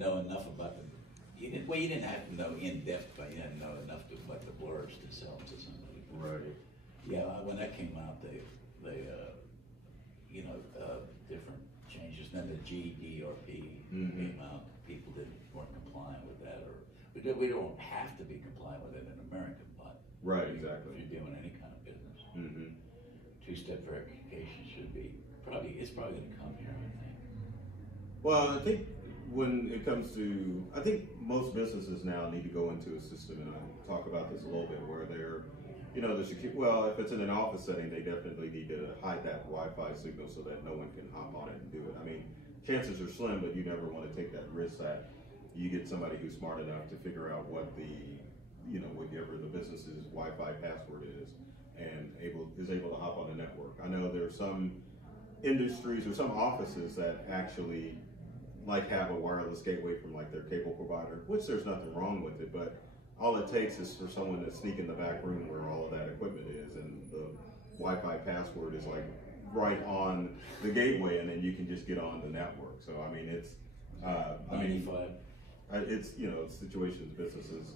know enough about the. You didn't have to know in depth, but you had to know enough to about the blurbs to sell them to somebody. Right. Yeah, when that came out, they different changes. Then the GDRP came out. People weren't compliant with that, or we don't have to be compliant with it in America, but right, exactly. If you're doing any kind of business, two-step verification should be it's probably going to come here, I think. Well, I think when it comes to, I think most businesses now need to go into a system, and I talk about this a little bit, where they're, well, if it's in an office setting, they definitely need to hide that Wi-Fi signal so that no one can hop on it and do it. I mean, chances are slim, but you never want to take that risk that you get somebody who's smart enough to figure out what whatever the business's Wi-Fi password is, and is able to hop on the network. I know there are some industries or some offices that actually have a wireless gateway from their cable provider, which there's nothing wrong with it, but all it takes is for someone to sneak in the back room where all of that equipment is, and the Wi-Fi password is right on the gateway, and then you can just get on the network. So I mean, it's it's situations businesses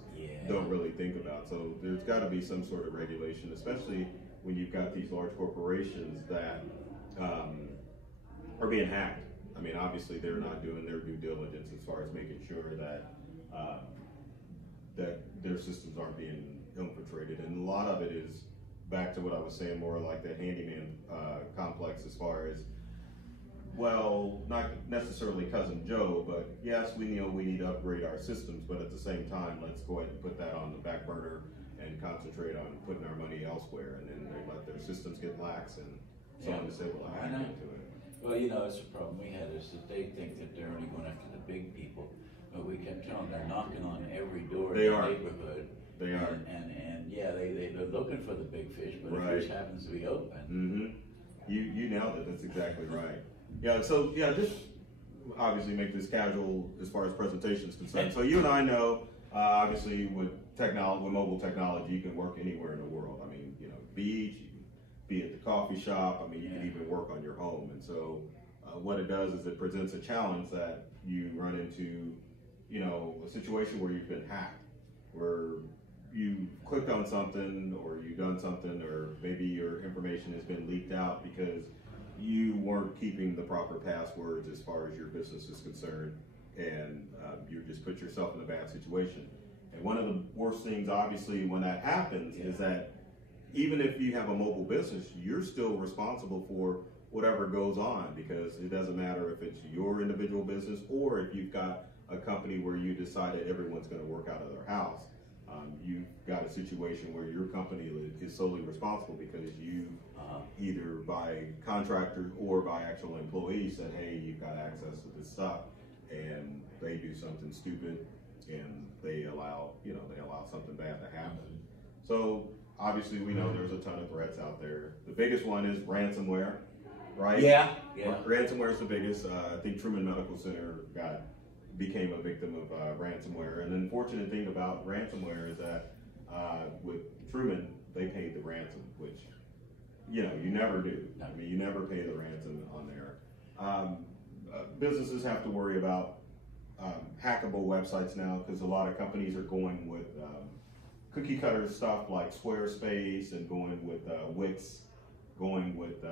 don't really think about. So there's got to be some sort of regulation, especially when you've got these large corporations that are being hacked. I mean, obviously they're not doing their due diligence as far as making sure that that their systems aren't being infiltrated, and a lot of it is back to what I was saying, more like the handyman complex, as far as, well, not necessarily Cousin Joe, but yes, we need to upgrade our systems, but at the same time, let's go ahead and put that on the back burner and concentrate on putting our money elsewhere, and then they let their systems get lax, and someone is able to hack into it. Well, it's a problem we had is that they think that they're only going after the big people, but we kept telling them they're knocking on every door in the neighborhood. They are. And yeah, they're looking for the big fish, but the fish happens to be open. You nailed it. That's exactly right. Yeah. So just obviously make this casual as far as presentation is concerned. So you and I know, obviously with mobile technology, you can work anywhere in the world. I mean, beach, you can be at the coffee shop. I mean, you can even work on your home. And so what it does is it presents a challenge that you run into, a situation where you've been hacked, where you clicked on something, or you've done something, or maybe your information has been leaked out because you weren't keeping the proper passwords as far as your business is concerned, and you just put yourself in a bad situation. And one of the worst things, obviously, when that happens is that even if you have a mobile business, you're still responsible for whatever goes on, because it doesn't matter if it's your individual business or if you've got a company where you decided everyone's going to work out of their house. You've got a situation where your company is solely responsible because you either by contractors or by actual employees said, hey, you've got access to this stuff, and they do something stupid and they allow something bad to happen. So obviously we know there's a ton of threats out there. The biggest one is ransomware, right? Yeah. Ransomware is the biggest. I think Truman Medical Center became a victim of ransomware. And the unfortunate thing about ransomware is that with Truman, they paid the ransom, which you never do. I mean, you never pay the ransom on there. Businesses have to worry about hackable websites now, because a lot of companies are going with cookie cutter stuff like Squarespace, and going with Wix, going with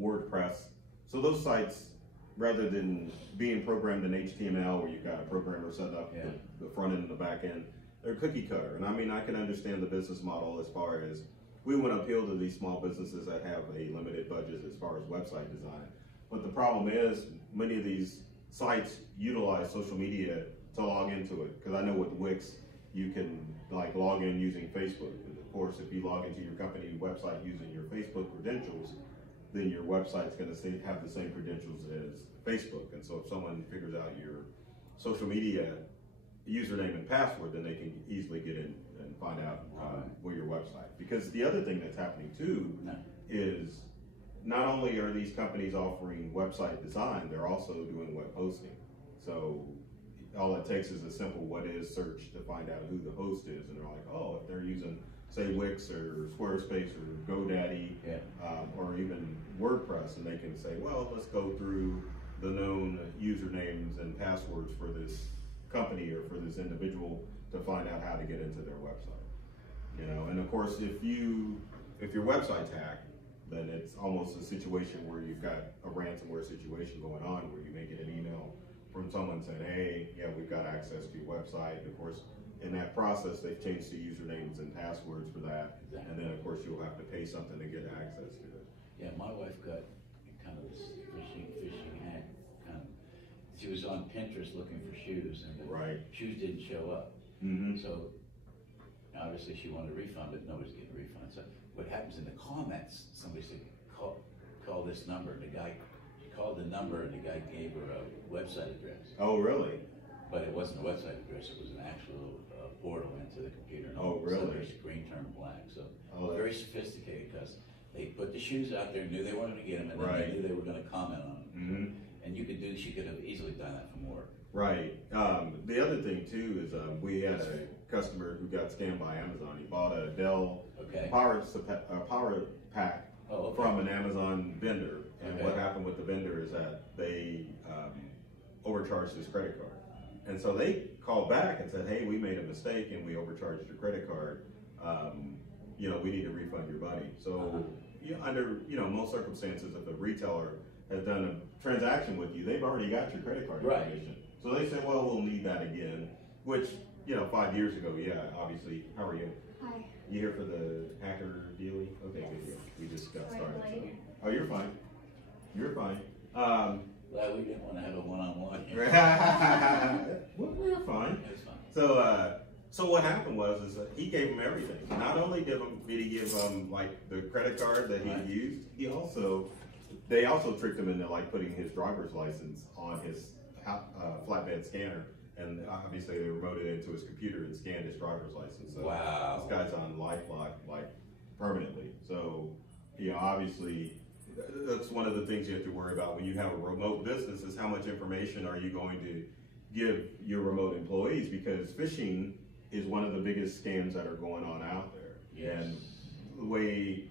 WordPress. So those sites, rather than being programmed in HTML, where you've got a programmer set up the front end and the back end, they're cookie cutter. And I mean, I can understand the business model as far as we want to appeal to these small businesses that have a limited budget as far as website design. But the problem is, many of these sites utilize social media to log into it. Because I know with Wix, you can log in using Facebook. And of course, if you log into your company website using your Facebook credentials, then your website's going to have the same credentials as Facebook. And so if someone figures out your social media username and password, then they can easily get in and find out where your website. Because the other thing that's happening too is, not only are these companies offering website design, they're also doing web hosting. So all it takes is a simple what is search to find out who the host is, and they're like, oh, if they're using, say, Wix or Squarespace or GoDaddy, or even WordPress, and they can say, well, let's go through the known usernames and passwords for this company or for this individual to find out how to get into their website. You know, and of course, if your website's hacked, then it's almost a situation where you've got a ransomware situation going on, where you may get an email from someone saying, hey, yeah, we've got access to your website. And of course, in that process, they've changed the usernames and passwords for that. Exactly. And then of course, you'll have to pay something to get access to it. Yeah, my wife got kind of this phishing hack kind of. She was on Pinterest looking for shoes, and the shoes didn't show up. So obviously she wanted a refund, but nobody's getting a refund. So what happens in the comments? Somebody said, "Call this number." And she called the number, and the guy gave her a website address. Oh, really? But it wasn't a website address; it was an actual portal into the computer. And oh, really? So their screen turned black. So very sophisticated, because they put the shoes out there, knew they wanted to get them, and then they knew they were going to comment on them. And she could have easily done that from work. Right. The other thing too is we had a customer who got scammed by Amazon. He bought a Dell power pack from an Amazon vendor, and what happened with the vendor is that they overcharged his credit card. And so they called back and said, hey, we made a mistake and we overcharged your credit card. We need to refund your money. So under most circumstances, if a retailer has done a transaction with you, they've already got your credit card information. So they said, well, we'll need that again, which 5 years ago, obviously. How are you? Hi. You here for the hacker dealie? Okay, yes. Good. We just got Sorry, started. late. So. Oh, you're fine. You're fine. Glad we didn't want to have a one-on-one. We're fine. It's fine. So what happened was that he gave him everything. Not only did he give him like the credit card that he used, they also tricked him into like putting his driver's license on his flatbed scanner, and obviously they remoted it into his computer and scanned his driver's license. So wow. This guy's on LifeLock like permanently. So obviously that's one of the things you have to worry about when you have a remote business, is how much information are you going to give your remote employees, because phishing is one of the biggest scams that are going on out there. Yes. And the way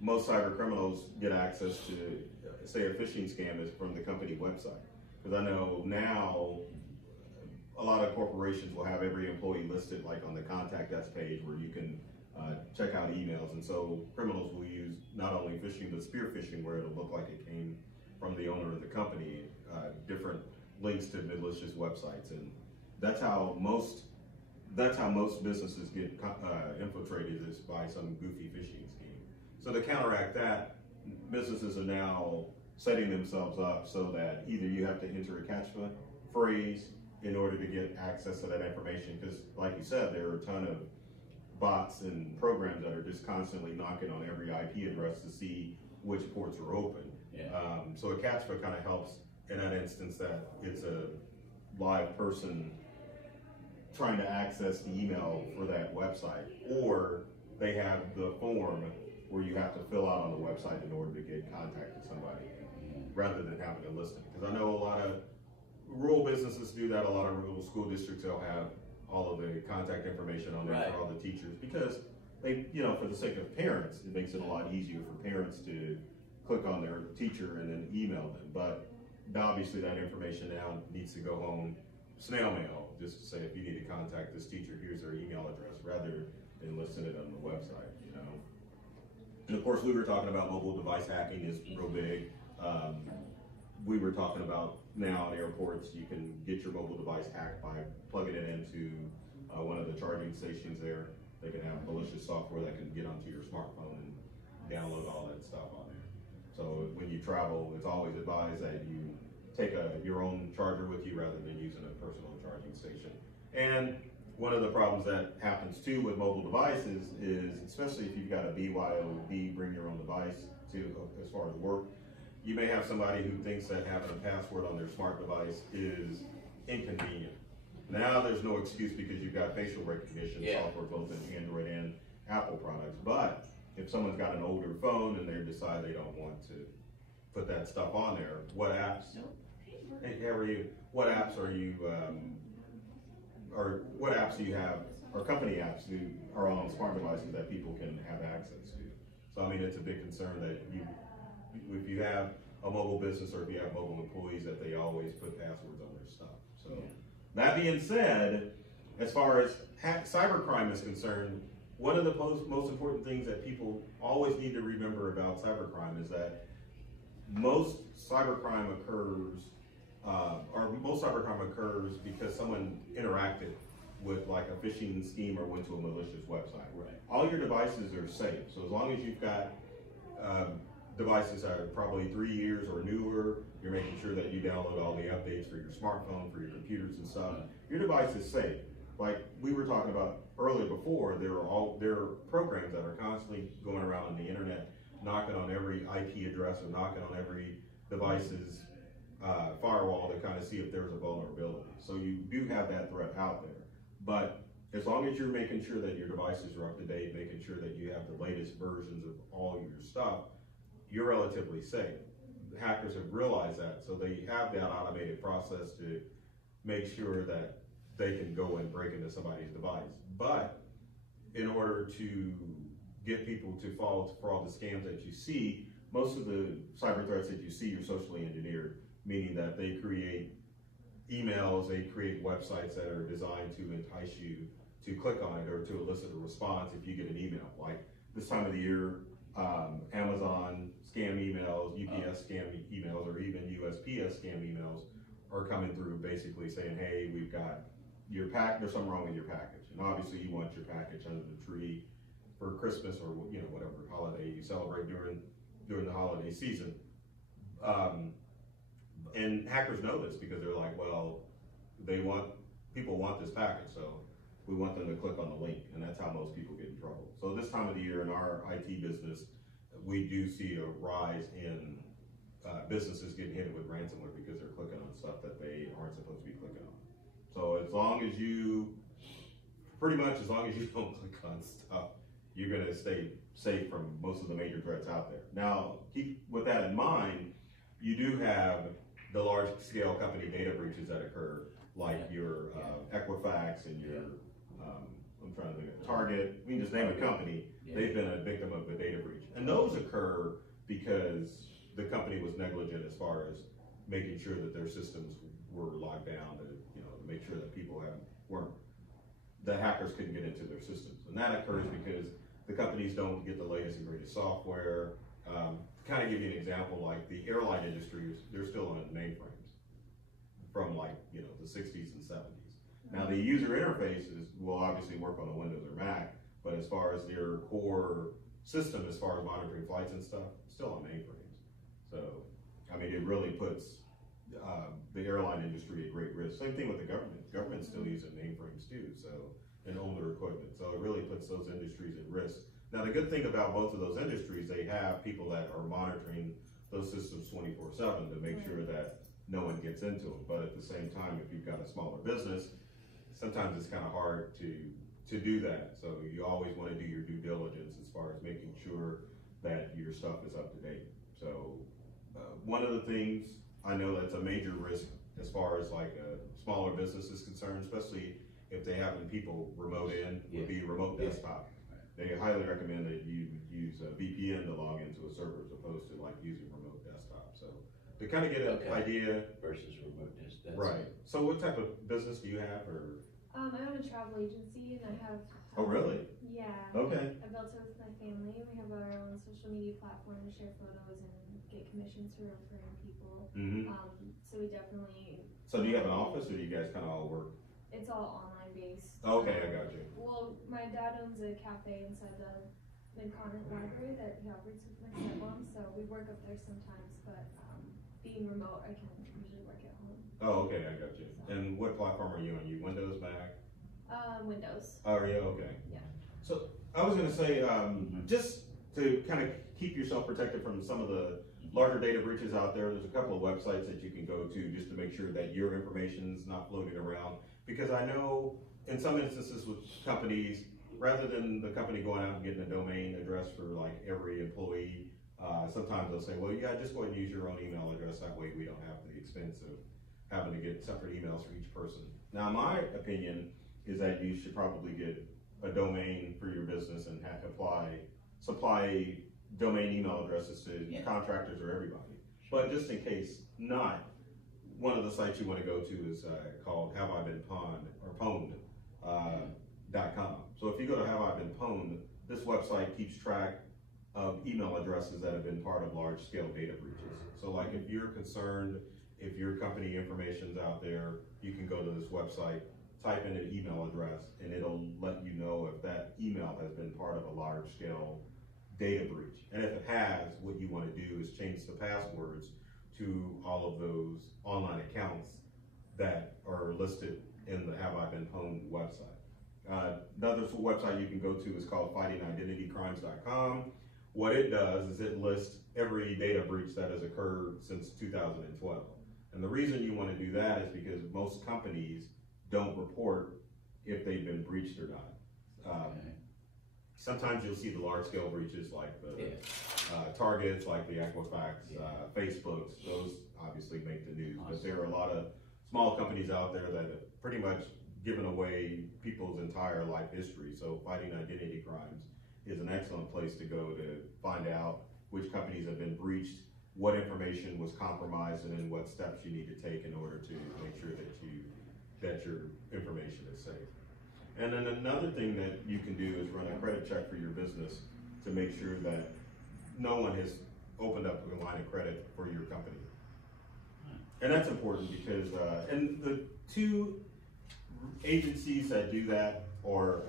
most cyber criminals get access to, say, a phishing scam is from the company website. Because I know now a lot of corporations will have every employee listed like on the contact us page where you can check out emails. And so criminals will use not only phishing, but spear phishing, where it'll look like it came from the owner of the company, different links to malicious websites. And that's how most businesses get infiltrated, is by some goofy phishing scheme. So to counteract that, businesses are now setting themselves up so that either you have to enter a catchphrase in order to get access to that information, because like you said, there are a ton of bots and programs that are just constantly knocking on every IP address to see which ports are open. Yeah. So a catchphrase kind of helps in that instance, that it's a live person trying to access the email for that website, or they have the form where you have to fill out on the website in order to get contact with somebody, rather than having to list it. Because I know a lot of rural businesses do that. A lot of rural school districts, they'll have all of the contact information on there for all the teachers, because they, for the sake of parents, it makes it a lot easier for parents to click on their teacher and then email them. But obviously that information now needs to go home snail mail, just to say, if you need to contact this teacher, here's their email address, rather than listing it on the website, And of course, we were talking about mobile device hacking is real big. We were talking about now at airports, you can get your mobile device hacked by plugging it into one of the charging stations there. They can have malicious software that can get onto your smartphone and download all that stuff on there. So when you travel, it's always advised that you take your own charger with you rather than using a personal charging station. And one of the problems that happens too with mobile devices is, especially if you've got a BYOD, bring your own device, to as far as work, you may have somebody who thinks that having a password on their smart device is inconvenient. Now there's no excuse, because you've got facial recognition software both in Android and Apple products. But if someone's got an older phone and they decide they don't want to put that stuff on there, what apps? Hey, how are you? What apps are you? Or what apps do you have? Or company apps are on smart devices that people can have access to? So I mean, it's a big concern that if you have a mobile business or if you have mobile employees that they always put passwords on their stuff. So that being said, as far as cybercrime is concerned, one of the most important things that people always need to remember about cybercrime is that most cybercrime occurs because someone interacted with like a phishing scheme or went to a malicious website. Right. All your devices are safe. So as long as you've got devices that are probably 3 years or newer, you're making sure that you download all the updates for your smartphone, for your computers and stuff. Your device is safe. Like we were talking about earlier before, there are programs that are constantly going around on the internet, knocking on every IP address or knocking on every device's firewall to kind of see if there's a vulnerability. So you do have that threat out there. But as long as you're making sure that your devices are up to date, making sure that you have the latest versions of all your stuff, you're relatively safe. The hackers have realized that, so they have that automated process to make sure that they can go and break into somebody's device. But in order to get people to fall for all the scams that you see, most of the cyber threats that you see are socially engineered, meaning that they create emails, they create websites that are designed to entice you to click on it or to elicit a response if you get an email. Like this time of the year, Amazon scam emails, UPS scam emails, or even USPS scam emails are coming through basically saying, hey, we've got your there's something wrong with your package. And obviously you want your package under the tree for Christmas or whatever holiday you celebrate during the holiday season. And hackers know this because they're like, well, people want this package, so we want them to click on the link, and that's how most people get in trouble. So this time of the year in our IT business, we do see a rise in businesses getting hit with ransomware because they're clicking on stuff that they aren't supposed to be clicking on. So as long as you don't click on stuff, you're gonna stay safe from most of the major threats out there. Now, keep with that in mind, you do have the large scale company data breaches that occur, like your Equifax and your, I'm trying to think of Target, we can just name a company, they've been a victim of a data breach. And those occur because the company was negligent as far as making sure that their systems were locked down to make sure that people the hackers couldn't get into their systems. And that occurs because the companies don't get the latest and greatest software. Kind of give you an example, like the airline industry, they're still on mainframes from the 60s and 70s. Now the user interfaces will obviously work on a Windows or Mac, but as far as their core system, as far as monitoring flights and stuff, still on mainframes. So, I mean, it really puts the airline industry at great risk. Same thing with the government. Government's still using mainframes too, so, and older equipment. So it really puts those industries at risk. Now the good thing about both of those industries, they have people that are monitoring those systems 24/7 to make sure that no one gets into them. But at the same time, if you've got a smaller business, sometimes it's kind of hard to do that. So you always want to do your due diligence as far as making sure that your stuff is up to date. So one of the things I know that's a major risk as far as like a smaller business is concerned, especially if they have people remote in, would be remote desktop. They highly recommend that you use a VPN to log into a server as opposed to like using remote desktop. So to kind of get an idea versus remote desktop. Right. So what type of business do you have, or? I own a travel agency and I have. Oh really? Yeah. Okay. I built it with my family. We have our own social media platform to share photos and get commissions for referring people. Mm-hmm. So we definitely. So do you have an office, or do you guys kind of all work? It's all online based. Okay, I got you. Well, my dad owns a cafe inside the Mid-Continent Library that he operates with my stepmom, so we work up there sometimes, but being remote, I can usually work at home. Oh, okay, I got you. So. And what platform are you on? You Windows, Mac? Windows. Oh, yeah, okay. Yeah. So I was gonna say, just to kind of keep yourself protected from some of the larger data breaches out there, there's a couple of websites that you can go to just to make sure that your information is not floating around. Because I know in some instances with companies, rather than the company going out and getting a domain address for like every employee, sometimes they'll say, well, yeah, just go ahead and use your own email address. That way we don't have the expense of having to get separate emails for each person. Now, my opinion is that you should probably get a domain for your business and supply domain email addresses to contractors or everybody. But just in case not, one of the sites you want to go to is called Have I Been Pwned or Pwned.com. So if you go to Have I Been Pwned, this website keeps track of email addresses that have been part of large-scale data breaches. So like if you're concerned, if your company information's out there, you can go to this website, type in an email address, and it'll let you know if that email has been part of a large-scale data breach. And if it has, what you want to do is change the passwords to all of those online accounts that are listed in the Have I Been Pwned website. Another website you can go to is called fightingidentitycrimes.com. What it does is it lists every data breach that has occurred since 2012. And the reason you want to do that is because most companies don't report if they've been breached or not. Sometimes you'll see the large scale breaches like the Targets, like the Equifax, Facebooks, those obviously make the news. But there are a lot of small companies out there that have pretty much given away people's entire life history. So fighting identity crimes is an excellent place to go to find out which companies have been breached, what information was compromised, and then what steps you need to take in order to make sure that your information is safe. And then another thing that you can do is run a credit check for your business to make sure that no one has opened up a line of credit for your company. And that's important because, and the two agencies that do that are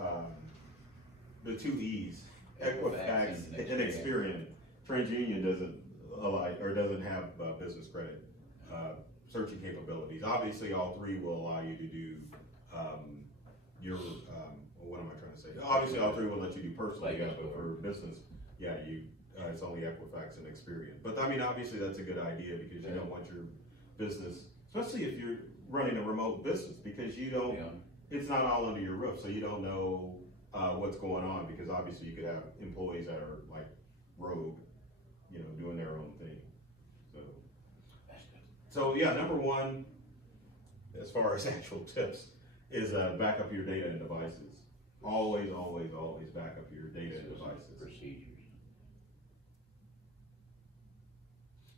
the two E's, Equifax and Experian. TransUnion doesn't have business credit searching capabilities. Obviously, all three will allow you to do what am I trying to say? Obviously, all three will let you do personal, but for business, it's only Equifax and Experian. But I mean, obviously, that's a good idea because you don't want your business, especially if you're running a remote business, because you don't. It's not all under your roof, so you don't know what's going on. Because obviously, you could have employees that are like rogue, doing their own thing. So yeah, number one, as far as actual tips, is back up your data and devices. Always, always, always back up your data and devices. Procedures.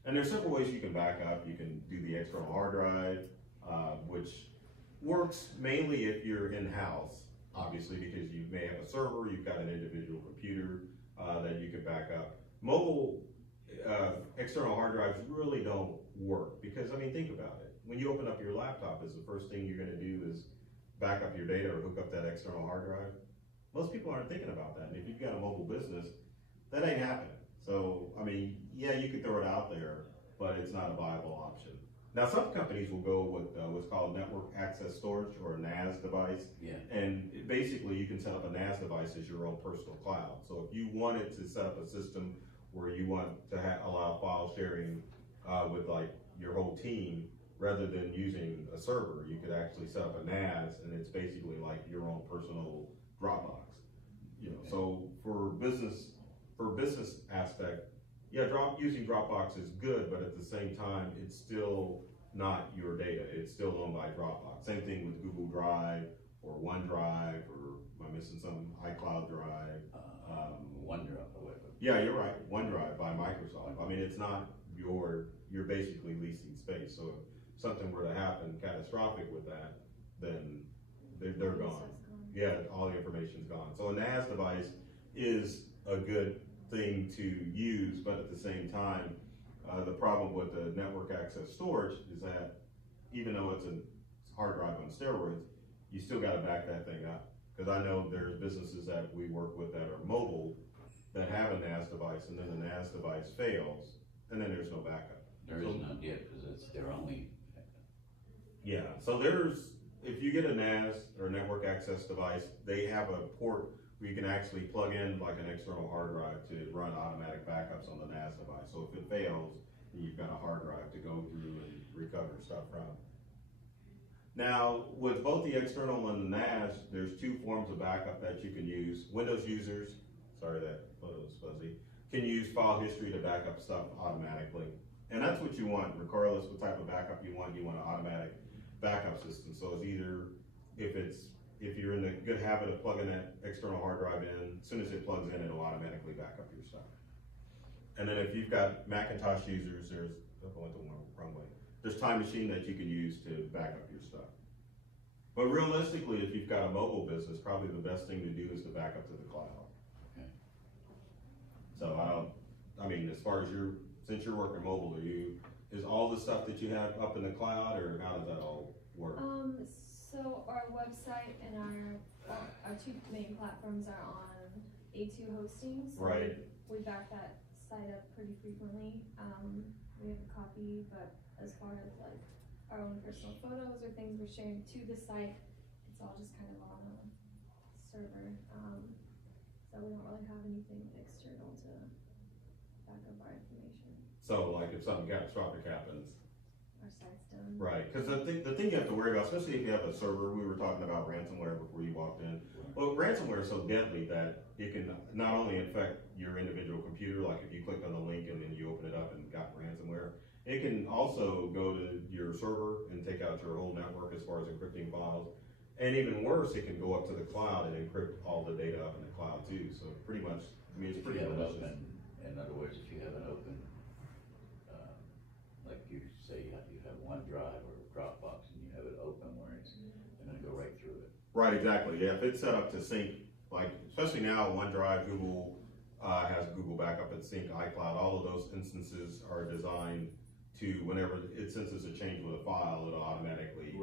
And there's several ways you can back up. You can do the external hard drive, which works mainly if you're in-house, obviously, because you may have a server, you've got an individual computer that you can back up. Mobile external hard drives really don't work because, I mean, think about it. When you open up your laptop, is the first thing you're going to do is back up your data or hook up that external hard drive? Most people aren't thinking about that. And if you've got a mobile business, that ain't happening. So, I mean, yeah, you could throw it out there, but it's not a viable option. Now, some companies will go with what's called network access storage or a NAS device. And basically, you can set up a NAS device as your own personal cloud. So if you wanted to set up a system where you want to allow file sharing with like your whole team, rather than using a server, you could actually set up a NAS, and it's basically like your own personal Dropbox. So for business aspect, using Dropbox is good, but at the same time, it's still not your data. It's still owned by Dropbox. Same thing with Google Drive or OneDrive, or am I missing some iCloud Drive? OneDrive or whatever. Yeah, you're right. OneDrive by Microsoft. I mean, it's not you're basically leasing space. So if something were to happen catastrophic with that, then they're gone. Yeah, all the information's gone. So a NAS device is a good thing to use, but at the same time, the problem with the network access storage is that even though it's a hard drive on steroids, you still got to back that thing up. Because I know there's businesses that we work with that are mobile that have a NAS device, and then the NAS device fails, and then there's no backup. There is none yet because it's their only. Yeah, so if you get a NAS or a network access device, they have a port where you can actually plug in like an external hard drive to run automatic backups on the NAS device. So if it fails, then you've got a hard drive to go through and recover stuff from. Now, with both the external and the NAS, there's two forms of backup that you can use. Windows users, sorry that photo is fuzzy, can use file history to back up stuff automatically. And that's what you want, regardless what type of backup you want an automatic backup system. So it's either, if you're in the good habit of plugging that external hard drive in, as soon as it plugs in, it'll automatically back up your stuff. And then if you've got Macintosh users, there's I went the wrong way. There's Time Machine that you can use to back up your stuff. But realistically, if you've got a mobile business, probably the best thing to do is to back up to the cloud. Okay. So I mean, as far as since you're working mobile, is all the stuff that you have up in the cloud, or how does that all work? So our website and our two main platforms are on A2 hosting. So Right. we back that site up pretty frequently. We have a copy, but as far as like our own personal photos or things we're sharing to the site, it's all just kind of on a server. So we don't really have anything external to back up our information. So like if something catastrophic happens, Our site's done. right? Because the thing you have to worry about, especially if you have a server, we were talking about ransomware before you walked in. Well, ransomware is so deadly that it can not only infect your individual computer, like if you clicked on the link and then you open it up and got ransomware, it can also go to your server and take out your whole network as far as encrypting files. And even worse, it can go up to the cloud and encrypt all the data up in the cloud too. So pretty much, I mean, it's If pretty you have an malicious. open, in other words, if you have an open, like you say you have OneDrive or Dropbox and you have it open where they're gonna go right through it. Right, exactly. Yeah, if it's set up to sync, like especially now, OneDrive, Google has Google Backup and Sync, iCloud. All of those instances are designed to, whenever it senses a change with a file, it'll automatically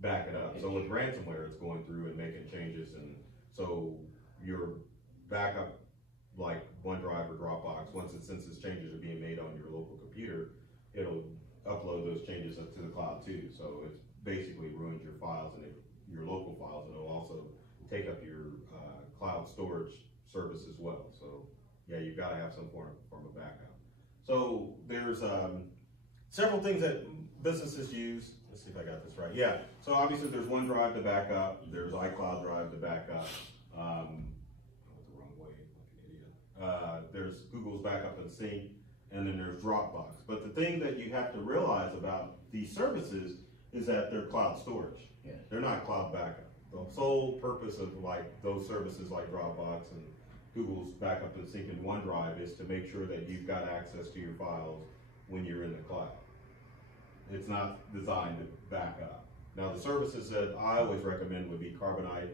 back it up. So with ransomware, it's going through and making changes, and so your backup, like OneDrive or Dropbox, once it senses changes are being made on your local computer, it'll upload those changes up to the cloud too. So it's basically ruins your files and your local files, and it'll also take up your cloud storage service as well. So yeah, you've got to have some form of backup. So there's several things that businesses use. Let's see if I got this right. Yeah, so obviously there's OneDrive to back up, there's iCloud Drive to back up. I went the wrong way, like an idiot. There's Google's Backup and Sync, and then there's Dropbox. But the thing that you have to realize about these services is that they're cloud storage. Yeah. They're not cloud backup. The sole purpose of like those services like Dropbox and Google's Backup and Sync and OneDrive is to make sure that you've got access to your files when you're in the cloud. It's not designed to back up. Now the services that I always recommend would be Carbonite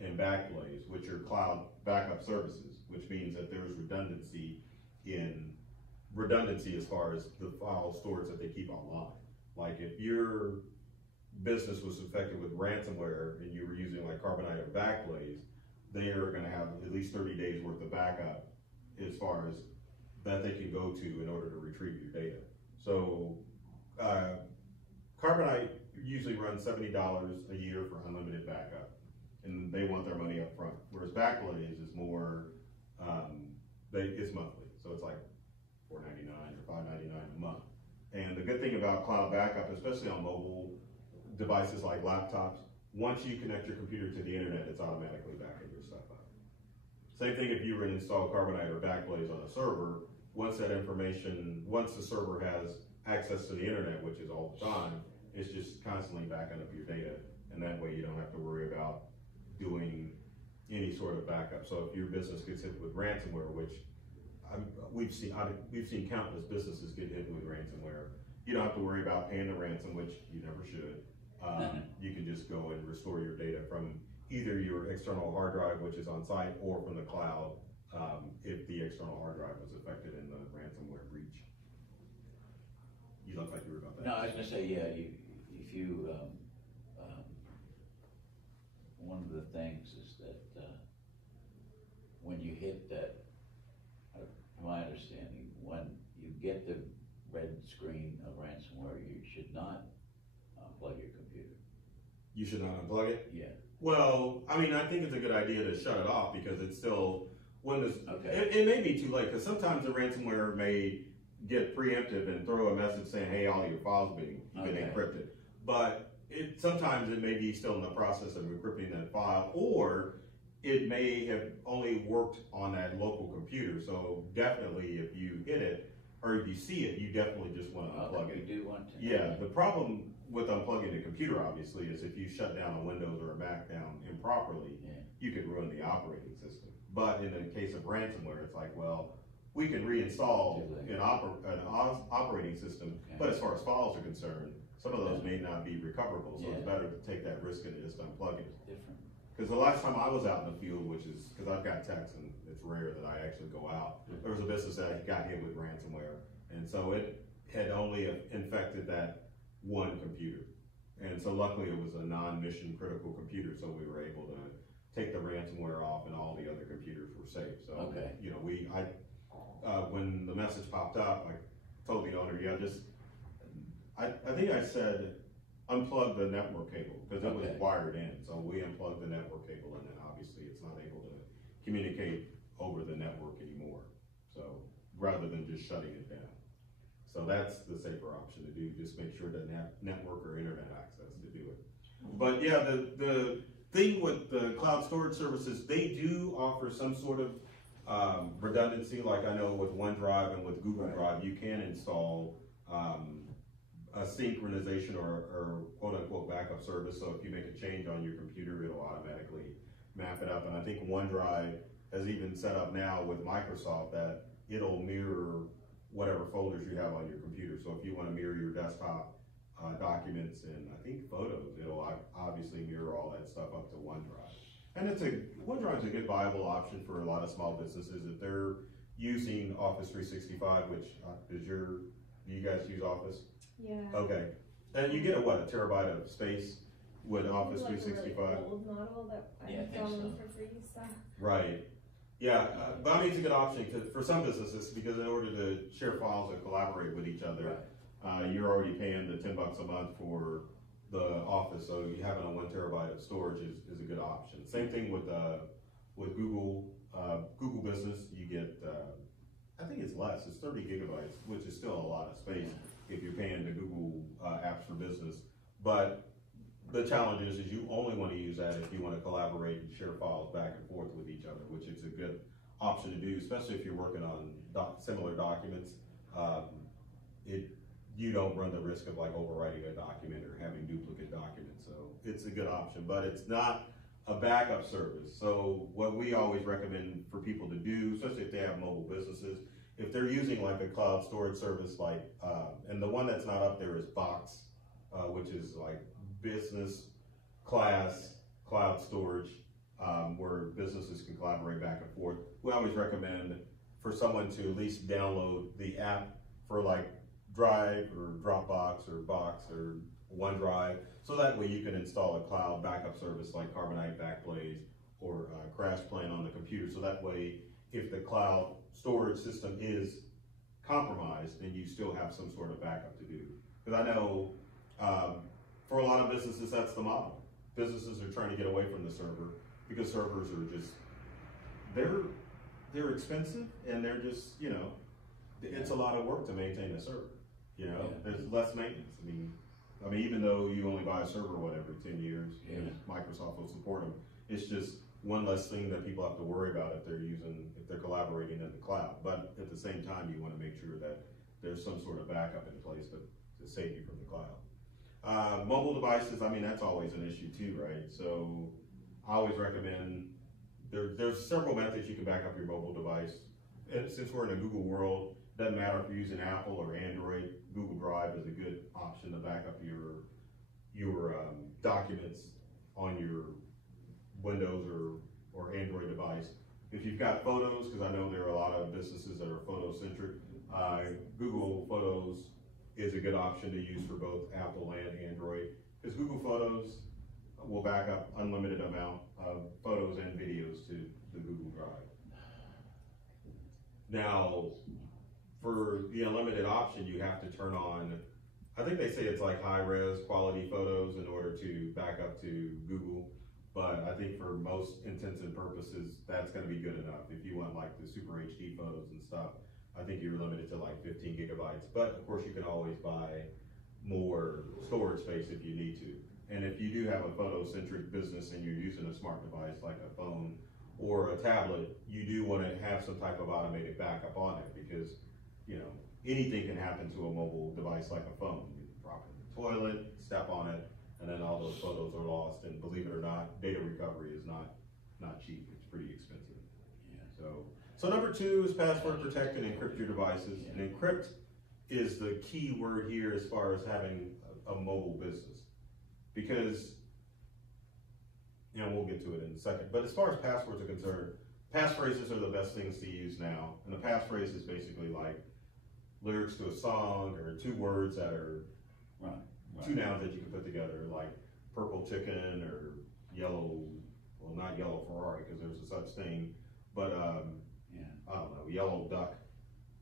and Backblaze, which are cloud backup services, which means that there's redundancy as far as the file storage that they keep online. Like if your business was affected with ransomware and you were using like Carbonite or Backblaze, they are going to have at least 30 days worth of backup as far as that they can go to in order to retrieve your data. So Carbonite usually runs $70 a year for unlimited backup, and they want their money up front. Whereas Backblaze is more, it's monthly, so it's like $4.99 or $5.99 a month. And the good thing about cloud backup, especially on mobile devices like laptops, once you connect your computer to the internet, it's automatically backing your stuff up. Same thing if you were to install Carbonite or Backblaze on a server. Once the server has access to the internet, which is all the time, it's just constantly backing up your data, and that way you don't have to worry about doing any sort of backup. So if your business gets hit with ransomware, which we've seen countless businesses get hit with ransomware, you don't have to worry about paying the ransom, which you never should. You can just go and restore your data from either your external hard drive, which is on site, or from the cloud, if the external hard drive was affected in the ransomware breach. You look like you were about that. No, I was gonna say, yeah, if you, one of the things is that, when you hit that, from my understanding, when you get the red screen of ransomware, you should not unplug your computer. You should not unplug it? Yeah. Well, I mean, I think it's a good idea to shut it off because it's still, Okay. it may be too late, because sometimes the ransomware may get preemptive and throw a message saying, hey, all your files been encrypted. But sometimes it may be still in the process of encrypting that file, or it may have only worked on that local computer. So definitely if you hit it, or if you see it, you definitely just want to unplug it. You do want to. Yeah, the problem with unplugging the computer, obviously, is if you shut down a Windows or a Mac down improperly, you could ruin the operating system. But in the case of ransomware, it's like, well, we can reinstall Too late. an operating system, Okay. but as far as files are concerned, some of those may not be recoverable, so it's Yeah. better to take that risk and just unplug it. Different. Because the last time I was out in the field, which is, because I've got techs and it's rare that I actually go out, there was a business that got hit with ransomware. And so it had only infected that one computer. And so luckily it was a non-mission critical computer, so we were able to take the ransomware off and all the other computers were safe. So, Okay. you know, when the message popped up, I told the owner, yeah, I think I said, unplug the network cable, because it was Okay. wired in. So we unplugged the network cable, and then obviously it's not able to communicate over the network anymore. So rather than just shutting it down. So that's the safer option to do, just make sure that network or internet access to do it. But yeah, the thing with the cloud storage services, they do offer some sort of redundancy. Like I know with OneDrive and with Google Drive, you can install a synchronization or quote unquote backup service. So if you make a change on your computer, it'll automatically map it up. And I think OneDrive has even set up now with Microsoft that it'll mirror whatever folders you have on your computer. So if you want to mirror your desktop documents and I think photos, it'll obviously mirror all that stuff up to OneDrive. And OneDrive's a good viable option for a lot of small businesses if they're using Office 365, which do you guys use Office? Yeah. Okay. And you get a terabyte of space with Office Like 365? a really old model that Yeah, I I've think downloaded so. for free, so. Right. Yeah, but I mean, it's a good option for some businesses because in order to share files and collaborate with each other, you're already paying the $10 a month for the Office, so you having a 1 terabyte of storage is a good option. Same thing with Google Business. You get, I think it's less. It's 30 gigabytes, which is still a lot of space if you're paying the Google apps for business. But the challenge is you only want to use that if you want to collaborate and share files back and forth with each other, which is a good option to do, especially if you're working on similar documents. You don't run the risk of like overwriting a document or having duplicate documents. So it's a good option, but it's not a backup service. So what we always recommend for people to do, especially if they have mobile businesses, if they're using like a cloud storage service, like, and the one that's not up there is Box, which is like business class cloud storage, where businesses can collaborate back and forth. We always recommend for someone to at least download the app for like Drive or Dropbox or Box or OneDrive, so that way you can install a cloud backup service like Carbonite Backblaze or CrashPlan on the computer. So that way, if the cloud storage system is compromised, then you still have some sort of backup to do. Because I know for a lot of businesses, that's the model. Businesses are trying to get away from the server because servers are just, they're expensive and they're just, you know, it's a lot of work to maintain a server. You know, there's less maintenance. I mean, even though you only buy a server, every 10 years, and Microsoft will support them, it's just one less thing that people have to worry about if they're collaborating in the cloud. But at the same time, you want to make sure that there's some sort of backup in place to save you from the cloud. Mobile devices, I mean, that's always an issue too, right? So I always recommend, there's several methods you can back up your mobile device. And since we're in a Google world, doesn't matter if you're using Apple or Android, Google Drive is a good option to back up your documents on your Windows or Android device. If you've got photos, because I know there are a lot of businesses that are photo-centric, Google Photos is a good option to use for both Apple and Android, because Google Photos will back up unlimited amount of photos and videos to the Google Drive. Now, for the unlimited option, you have to turn on, I think they say it's like high-res quality photos in order to back up to Google, but I think for most intents and purposes, that's gonna be good enough. If you want like the super HD photos and stuff, I think you're limited to like 15 gigabytes, but of course you can always buy more storage space if you need to. And if you do have a photo-centric business and you're using a smart device like a phone or a tablet, you do wanna have some type of automated backup on it, because you know, anything can happen to a mobile device like a phone. You can drop it in the toilet, step on it, and then all those photos are lost. And believe it or not, data recovery is not cheap. It's pretty expensive. Yeah. So number 2 is password protect and encrypt your devices. And encrypt is the key word here as far as having a mobile business. Because, you know, we'll get to it in a second. But as far as passwords are concerned, passphrases are the best things to use now. And a passphrase is basically like lyrics to a song or 2 words that are 2 nouns that you can put together, like purple chicken or yellow, well, not yellow Ferrari because there's a such thing, but I don't know, yellow duck,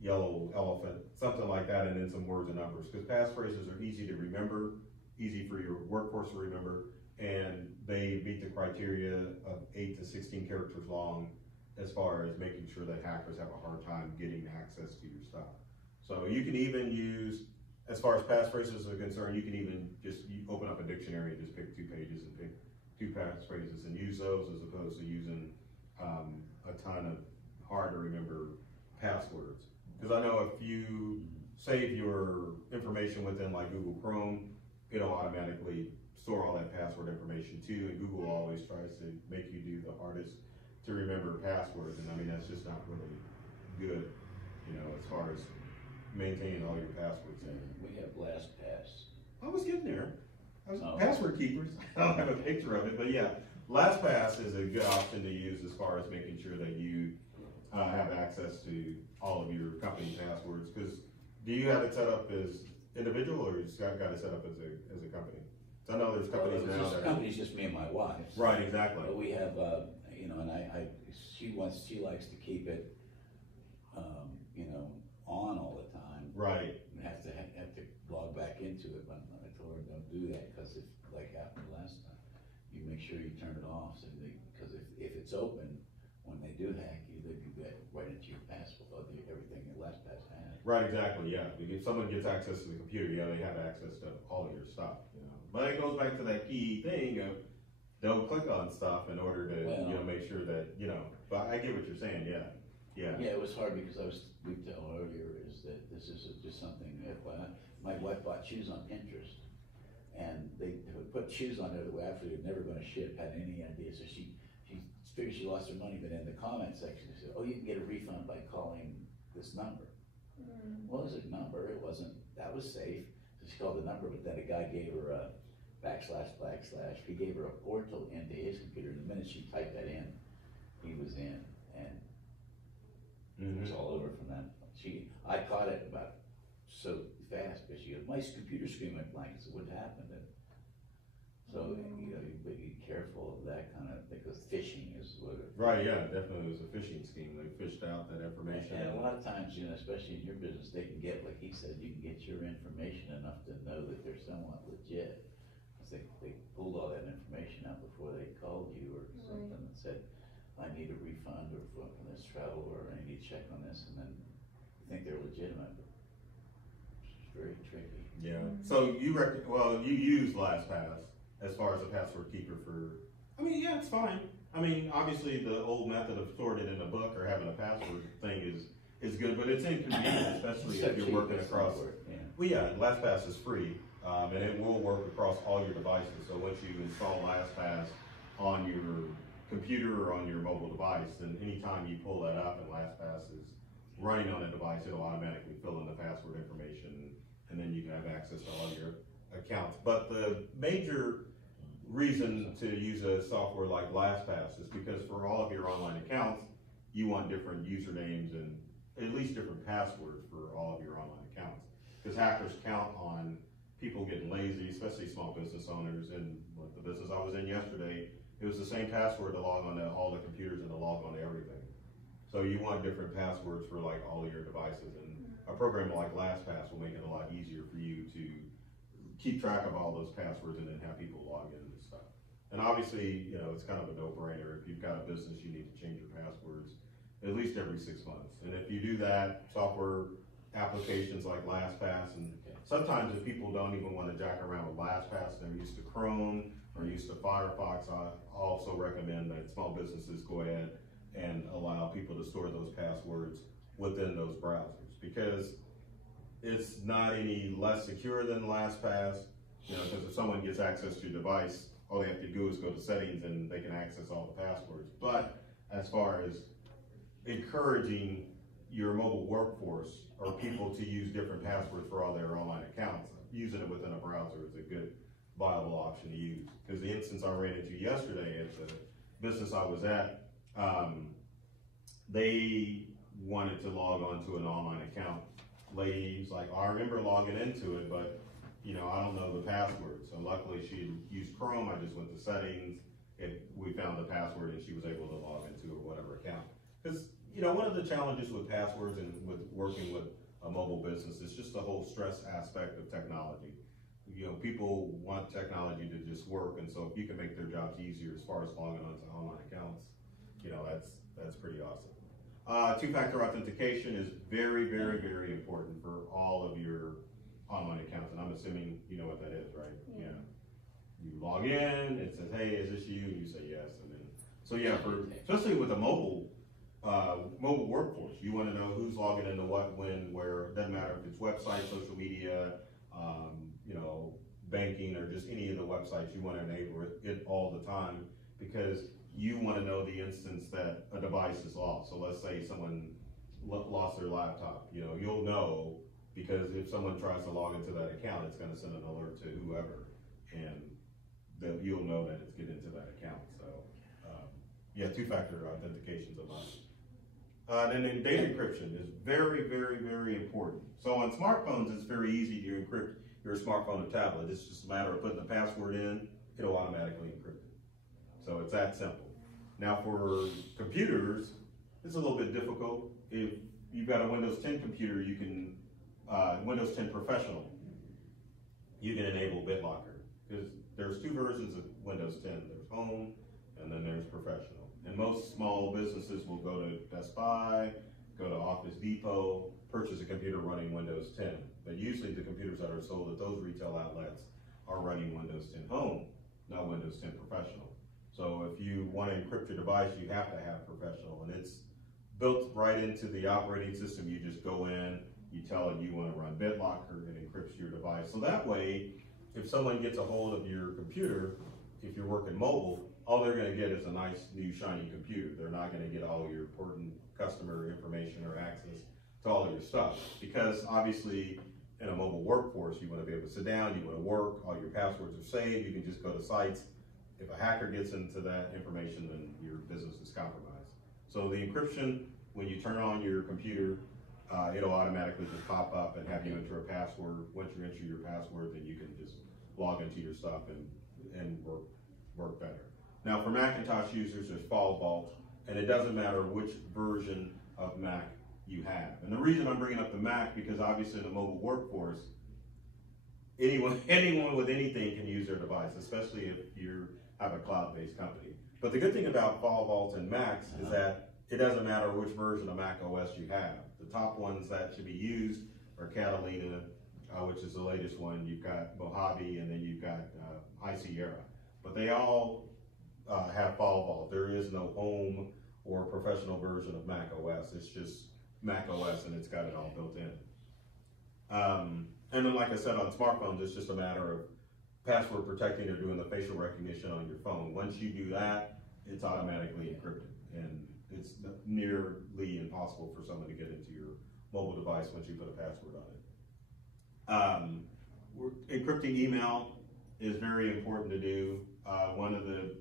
yellow elephant, something like that, and then some words and numbers. Because passphrases are easy to remember, easy for your workforce to remember, and they meet the criteria of 8 to 16 characters long as far as making sure that hackers have a hard time getting access to your stuff. So you can even use, as far as passphrases are concerned, you can even just open up a dictionary and just pick 2 pages and pick 2 passphrases and use those as opposed to using a ton of hard to remember passwords. Because I know if you save your information within like Google Chrome, it'll automatically store all that password information too, and Google always tries to make you do the hardest to remember passwords, and I mean, that's just not really good, you know, as far as maintaining all your passwords. We have LastPass. I was getting there. Password keepers. I don't have a picture of it, but yeah, LastPass is a good option to use as far as making sure that you have access to all of your company passwords. Because do you have it set up as individual, or you just got it set up as a company? So I know there's companies now that company's just me and my wife. Right, exactly. But we have, you know, and she likes to keep it, you know, on all the time. Right. And have to log back into it, but I told her don't do that because if like happened last time, you make sure you turn it off so because if it's open when they do hack you, they can get right into your password, everything that LastPass has. Right, exactly. Yeah. If someone gets access to the computer, yeah, they have access to all of your stuff. You know, but it goes back to that key thing of don't click on stuff in order to you know make sure that you know. But I get what you're saying. Yeah. Yeah. Yeah, it was hard because we told earlier is that this is just something that my wife bought shoes on Pinterest, and they put shoes on there that were absolutely never going to ship, had any idea. So she figured she lost her money, but in the comment section they said, "Oh, you can get a refund by calling this number." Well, it was a number. It wasn't. That was safe. So she called the number, but then a guy gave her a //. He gave her a portal into his computer, and the minute she typed that in, he was in, and it was all over from that. I caught it about so fast because she goes, my computer screen went blank. So what happened? And so you know, you be careful of that kind of because phishing is what it. Right. Yeah. Definitely, it was a phishing scheme. They fished out that information. And a lot of times, you know, especially in your business, they can get, like he said, you can get your information enough to know that they're somewhat legit. Because they pulled all that information out before they called you or something and said, I need a refund or from this travel or I need to check on this, and then you think they're legitimate, but it's very tricky. Yeah. So you use LastPass as far as a password keeper for. I mean, yeah, it's fine. I mean, obviously the old method of storing it in a book or having a password thing is good, but it's inconvenient, especially if you're working across. Well, yeah, LastPass is free, and it will work across all your devices. So once you install LastPass on your computer or on your mobile device, then anytime you pull that up and LastPass is running on a device, it'll automatically fill in the password information, and then you can have access to all your accounts. But the major reason to use a software like LastPass is because for all of your online accounts, you want different usernames and at least different passwords for all of your online accounts. Because hackers count on people getting lazy, especially small business owners. And like the business I was in yesterday, it was the same password to log on to all the computers and to log on to everything. So you want different passwords for like all of your devices, and a program like LastPass will make it a lot easier for you to keep track of all those passwords and then have people log in and stuff. And obviously, you know, it's kind of a no-brainer. If you've got a business, you need to change your passwords at least every 6 months. And if you do that, software applications like LastPass, and sometimes if people don't even want to jack around with LastPass, they're used to Chrome or used to Firefox, I also recommend that small businesses go ahead and allow people to store those passwords within those browsers, because it's not any less secure than LastPass, you know, because if someone gets access to your device, all they have to do is go to settings and they can access all the passwords. But as far as encouraging your mobile workforce or people to use different passwords for all their online accounts. Using it within a browser is a good, viable option to use. Because the instance I ran into yesterday at the business I was at, they wanted to log on to an online account. Lady's like, oh, I remember logging into it, but I don't know the password. So luckily she used Chrome. I just went to settings. We found the password and she was able to log into or whatever account. Because one of the challenges with passwords and with working with a mobile business is just the whole stress aspect of technology. People want technology to just work, and so if you can make their jobs easier as far as logging onto online accounts, that's pretty awesome. Two-factor authentication is very, very, very important for all of your online accounts, and I'm assuming you know what that is, right? Yeah. You log in, it says, hey, is this you? And you say yes, and then, so yeah, especially with a mobile workforce, you want to know who's logging into what, when, where. It doesn't matter if it's website, social media, banking, or just any of the websites. You want to enable it all the time because you want to know the instance that a device is lost. So let's say someone lost their laptop. You'll know because if someone tries to log into that account, it's going to send an alert to whoever, and you'll know that it's getting into that account. So yeah, two-factor authentication is a must. And then data encryption is very, very, very important. So on smartphones, it's very easy to encrypt your smartphone or tablet. It's just a matter of putting the password in, it'll automatically encrypt it. So it's that simple. Now for computers, it's a little bit difficult. If you've got a Windows 10 computer, you can, Windows 10 Professional, you can enable BitLocker. Because there's two versions of Windows 10. There's Home, and then there's Professional. And most small businesses will go to Best Buy, go to Office Depot, purchase a computer running Windows 10. But usually the computers that are sold at those retail outlets are running Windows 10 Home, not Windows 10 Professional. So if you want to encrypt your device, you have to have Professional. And it's built right into the operating system. You just go in, you tell it you want to run BitLocker, and encrypts your device. So that way, if someone gets a hold of your computer, if you're working mobile, all they're going to get is a nice new shiny computer. They're not going to get all your important customer information or access to all of your stuff. Because obviously in a mobile workforce, you want to be able to sit down, you want to work, all your passwords are saved, you can just go to sites. If a hacker gets into that information, then your business is compromised. So the encryption, when you turn on your computer, it'll automatically just pop up and have you enter a password. Once you enter your password, then you can just log into your stuff and work better. Now for Macintosh users, there's Fall Vault, and it doesn't matter which version of Mac you have. And the reason I'm bringing up the Mac, because obviously in the mobile workforce, anyone with anything can use their device, especially if you have a cloud-based company. But the good thing about Fall Vault and Macs is that it doesn't matter which version of Mac OS you have. The top ones that should be used are Catalina, which is the latest one. You've got Mojave, and then you've got High Sierra. But they all have Fall Vault. There is no home or professional version of Mac OS. It's just Mac OS, and it's got it all built in. And then, like I said, on smartphones, it's just a matter of password protecting or doing the facial recognition on your phone. Once you do that, it's automatically encrypted, and it's nearly impossible for someone to get into your mobile device once you put a password on it. Encrypting email is very important to do. One of the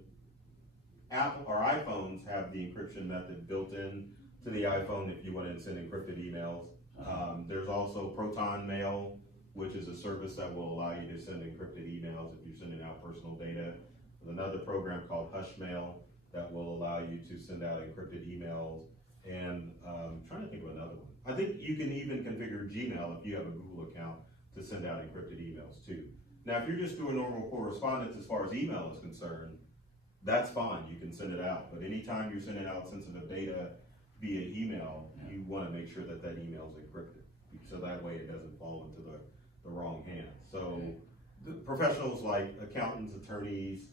Apple or iPhones have the encryption method built in to the iPhone if you want to send encrypted emails. There's also Proton Mail, which is a service that will allow you to send encrypted emails if you're sending out personal data. There's another program called Hushmail that will allow you to send out encrypted emails. And I'm trying to think of another one. I think you can even configure Gmail if you have a Google account to send out encrypted emails too. Now, if you're just doing normal correspondence as far as email is concerned, that's fine, you can send it out. But anytime you're sending out sensitive data via email, you want to make sure that that email is encrypted, so that way it doesn't fall into the wrong hands. So the professionals like accountants, attorneys,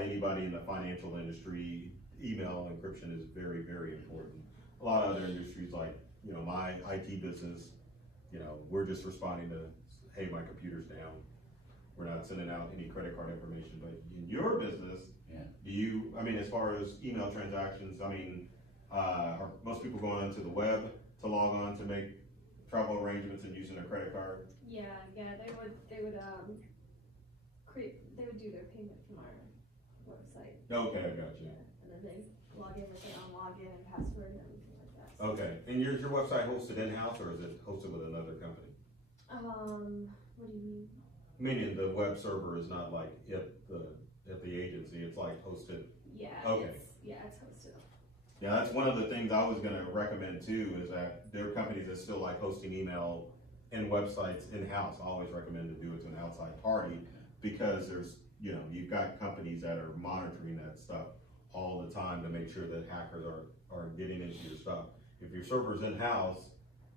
anybody in the financial industry, email encryption is very, very important. A lot of other industries like, my IT business, we're just responding to, hey, my computer's down. We're not sending out any credit card information. But in your business, do you, as far as email transactions, Are most people going onto the web to log on to make travel arrangements and using a credit card? Yeah, they would they would do their payment from our website. Okay, I got you. Yeah, and then they log in with their own login and password and everything like that. So. Okay, and your website hosted in-house or is it hosted with another company? What do you mean? Meaning the web server is not like at the agency, it's like hosted. Yeah. Okay. It's hosted. Yeah, that's one of the things I was gonna recommend too, is that there are companies that still like hosting email and websites in-house. I always recommend to do it to an outside party because there's, you've got companies that are monitoring that stuff all the time to make sure that hackers are getting into your stuff. If your server's in-house,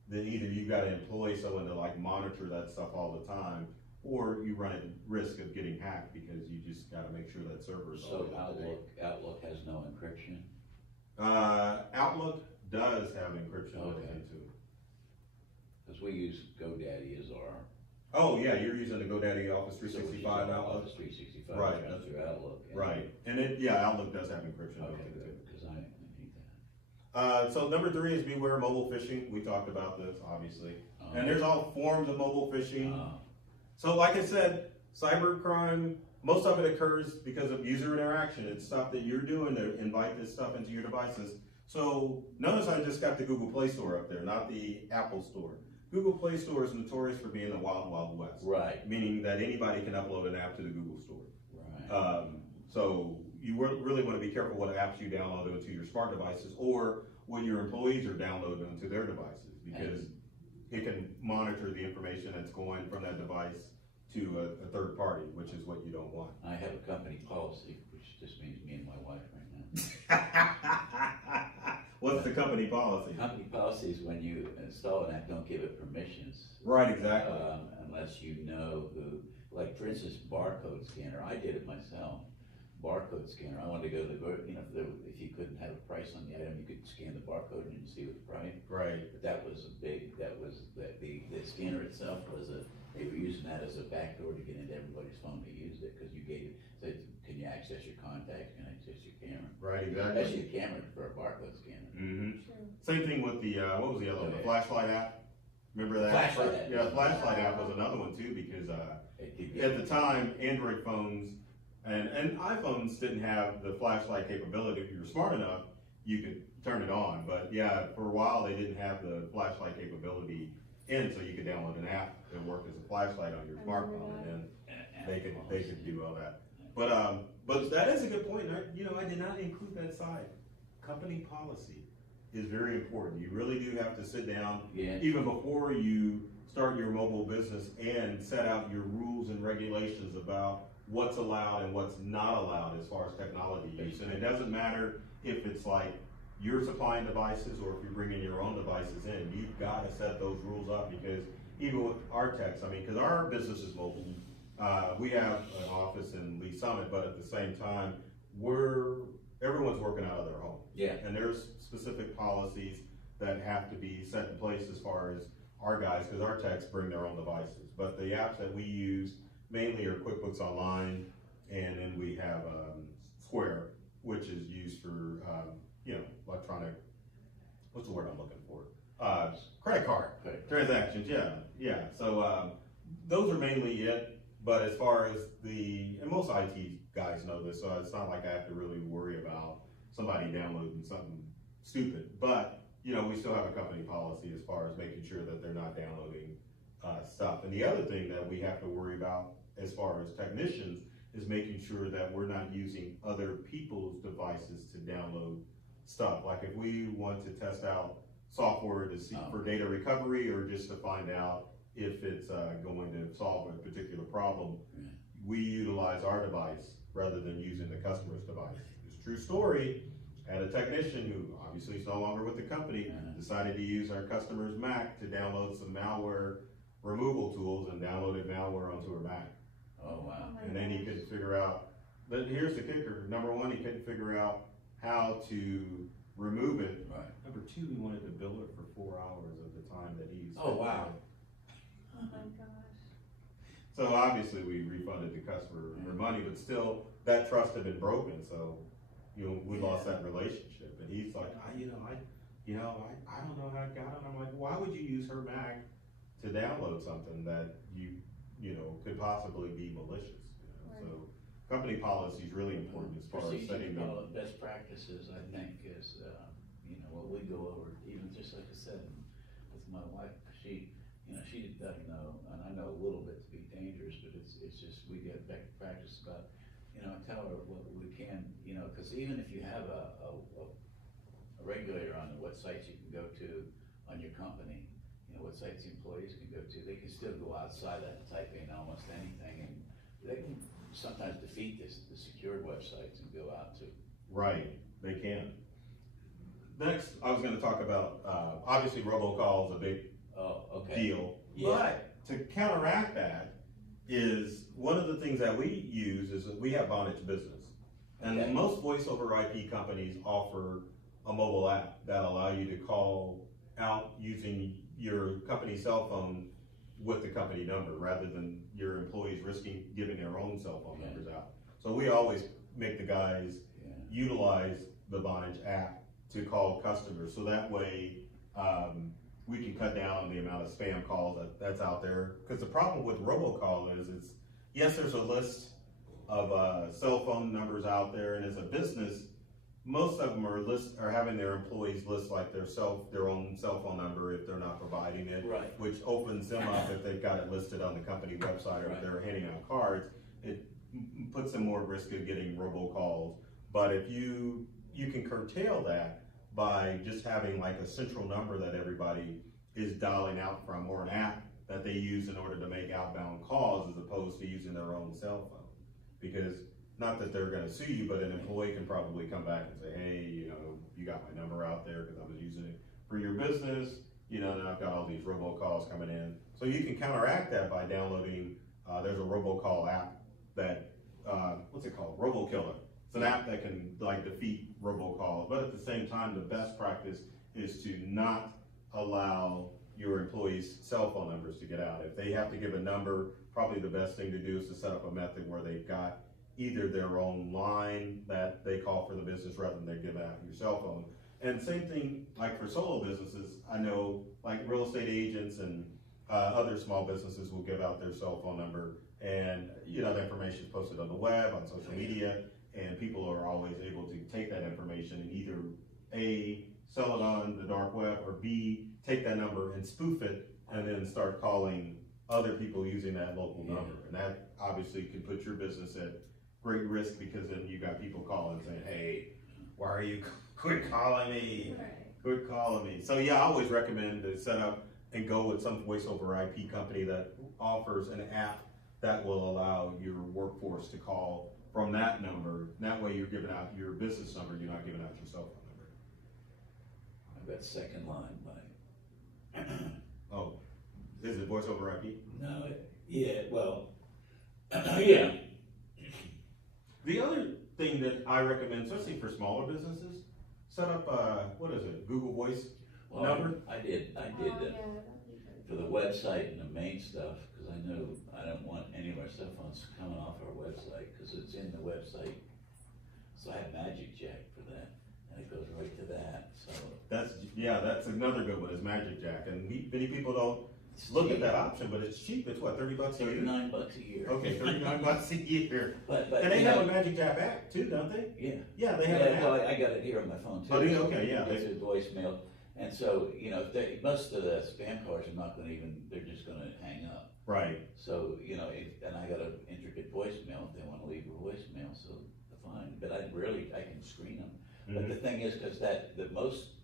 then either you've got to employ someone to like monitor that stuff all the time, or you run at risk of getting hacked because you just got to make sure that server's So always up to date. Outlook has no encryption? Outlook does have encryption built Okay. into it. Because we use GoDaddy as our. Oh yeah, you're using the GoDaddy Office 365 Outlook. Office 365, Right. runs through Outlook. Right, and Outlook does have encryption built Okay, into good, it. because I need that. So number 3 is beware mobile phishing. We talked about this, obviously. Oh. And there's all forms of mobile phishing. Uh, So like I said, cybercrime, most of it occurs because of user interaction. It's stuff that you're doing to invite this stuff into your devices. So notice I just got the Google Play Store up there, not the Apple Store. Google Play Store is notorious for being the wild, wild west. Right. Meaning that anybody can upload an app to the Google Store. Right. So you really want to be careful what apps you download onto your smart devices or what your employees are downloading onto their devices, because it can monitor the information that's going from that device to a third party, which is what you don't want. I have a company policy, which just means me and my wife right now. What's the company policy? Company policy is when you install an app, don't give it permissions. Right, exactly. Unless you know who, like for instance, barcode scanner. I did it myself. Barcode scanner. I wanted to go to the, if you couldn't have a price on the item, you could scan the barcode and you can see what the price. Right. But that was the scanner itself they were using that as a backdoor to get into everybody's phone to use it, because you said, can you access your contacts, can you access your camera? Right, exactly. Especially a camera for a barcode scanner. Mm-hmm. Sure. Same thing with the, what was the other one? The flashlight app? Remember that? Flashlight app. Yeah, flashlight app was another one too, because at the time, Android phones and iPhones didn't have the flashlight capability. If you were smart enough, you could turn it on. But yeah, for a while they didn't have the flashlight capability in, so you could download an app that worked as a flashlight on your smartphone, and then they could do all that. But that is a good point. I did not include that side. Company policy is very important. You really do have to sit down, even before you start your mobile business, and set out your rules and regulations about what's allowed and what's not allowed as far as technology use. And it doesn't matter if it's like you're supplying devices or if you're bringing your own devices in. You've got to set those rules up, because even with our techs, because our business is mobile, we have an office in Lee Summit, but at the same time, everyone's working out of their home. Yeah. And there's specific policies that have to be set in place as far as our guys, because our techs bring their own devices. But the apps that we use mainly are QuickBooks Online, and then we have Square, which is used for electronic. What's the word I'm looking for? Credit card transactions. Yeah. So those are mainly it. But as far as and most IT guys know this, so it's not like I have to really worry about somebody downloading something stupid. But we still have a company policy as far as making sure that they're not downloading stuff. And the other thing that we have to worry about as far as technicians is making sure that we're not using other people's devices to download stuff. Like if we want to test out software to see for data recovery, or just to find out if it's going to solve a particular problem, we utilize our device rather than using the customer's device. It's a true story. I had a technician who obviously is no longer with the company, decided to use our customer's Mac to download some malware removal tools and downloaded malware onto her Mac. Oh, wow. And then he couldn't figure out, but here's the kicker. Number one, he couldn't figure out how to remove it. Right. Number two, he wanted to bill it for 4 hours of the time that he spent. Oh, wow. Oh my gosh. So obviously we refunded the customer their money, but still that trust had been broken. So, we lost that relationship. And he's like, I don't know how it got it. I'm like, why would you use her Mac to download something that could possibly be malicious? Right. So company policy is really important as far as setting them. Best practices, I think, is, what we go over, even just like I said, with my wife, she doesn't know, and I know a little bit to be dangerous, but it's just, we get back practice about, I tell her what we can, cause even if you have a regulator on what sites you can go to on your company, what sites the employees can go to, they can still go outside that and type in almost anything, and they can sometimes defeat the secured websites and go out to. Right, they can. Next, I was gonna talk about, obviously robocall is a big deal, but to counteract that is, one of the things that we use is that we have Vonage Business. And most voice over IP companies offer a mobile app that allow you to call out using your company cell phone with the company number, rather than your employees risking giving their own cell phone numbers out. So we always make the guys utilize the Vonage app to call customers, so that way we can cut down on the amount of spam calls that's out there. Because the problem with robocall is yes, there's a list of cell phone numbers out there, and as a business, most of them are having their employees list like their own cell phone number if they're not providing it, which opens them up if they've got it listed on the company website, or if they're handing out cards, it puts them more at risk of getting robocalls. But if you can curtail that by just having like a central number that everybody is dialing out from, or an app that they use in order to make outbound calls, as opposed to using their own cell phone. Because not that they're gonna sue you, but an employee can probably come back and say, hey, you got my number out there because I was using it for your business, and I've got all these robocalls coming in. So you can counteract that by downloading, there's a robocall app that, what's it called? RoboKiller. It's an app that can defeat robocalls, but at the same time, the best practice is to not allow your employees' cell phone numbers to get out. If they have to give a number, probably the best thing to do is to set up a method where they've got either their own line that they call for the business, rather than they give out your cell phone. And same thing, like for solo businesses, I know like real estate agents and other small businesses will give out their cell phone number, and the information is posted on the web, on social media, and people are always able to take that information and either A, sell it on the dark web, or B, take that number and spoof it and then start calling other people using that local number. And that obviously can put your business at great risk, because then you got people calling saying, hey, why are you quit calling me? Quit calling me. So I always recommend to set up and go with some voice over IP company that offers an app that will allow your workforce to call from that number. That way you're giving out your business number, you're not giving out your cell phone number. I've got second line, but oh, is it voice over IP? No, yeah. The other thing that I recommend, especially for smaller businesses, set up Google Voice number. I did for the website and the main stuff, because I know I don't want any of our cell phones coming off our website, because it's in the website. So I have Magic Jack for that, and it goes right to that. So that's another good one, is Magic Jack, and many people don't look at that option, but it's cheap. It's what, $30 a year? $39 a year. Okay, $39 a year. But and they have a Magic Jack app too, don't they? Yeah. Yeah, they have an app. No, I got it here on my phone too. Oh, do you? Okay, yeah. It's a voicemail. And so, most of the spam calls are not gonna they're just gonna hang up. Right. So, and I got an intricate voicemail if they wanna leave a voicemail, so fine. But I can screen them. Mm-hmm. But the thing is, cause the most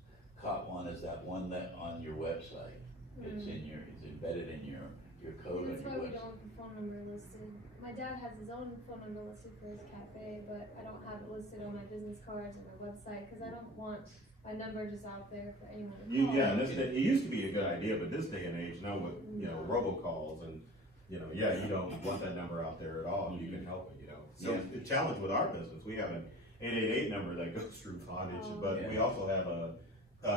caught one is that one that on your website. It's embedded in your code. That's why we don't have the phone number listed. My dad has his own phone number listed for his cafe, but I don't have it listed on my business cards or my website, because I don't want my number just out there for anyone to call. It used to be a good idea, but this day and age, now with robocalls and you don't want that number out there at all. You can help it, So the challenge with our business, we have an 888 number that goes through Vonage, but we also have a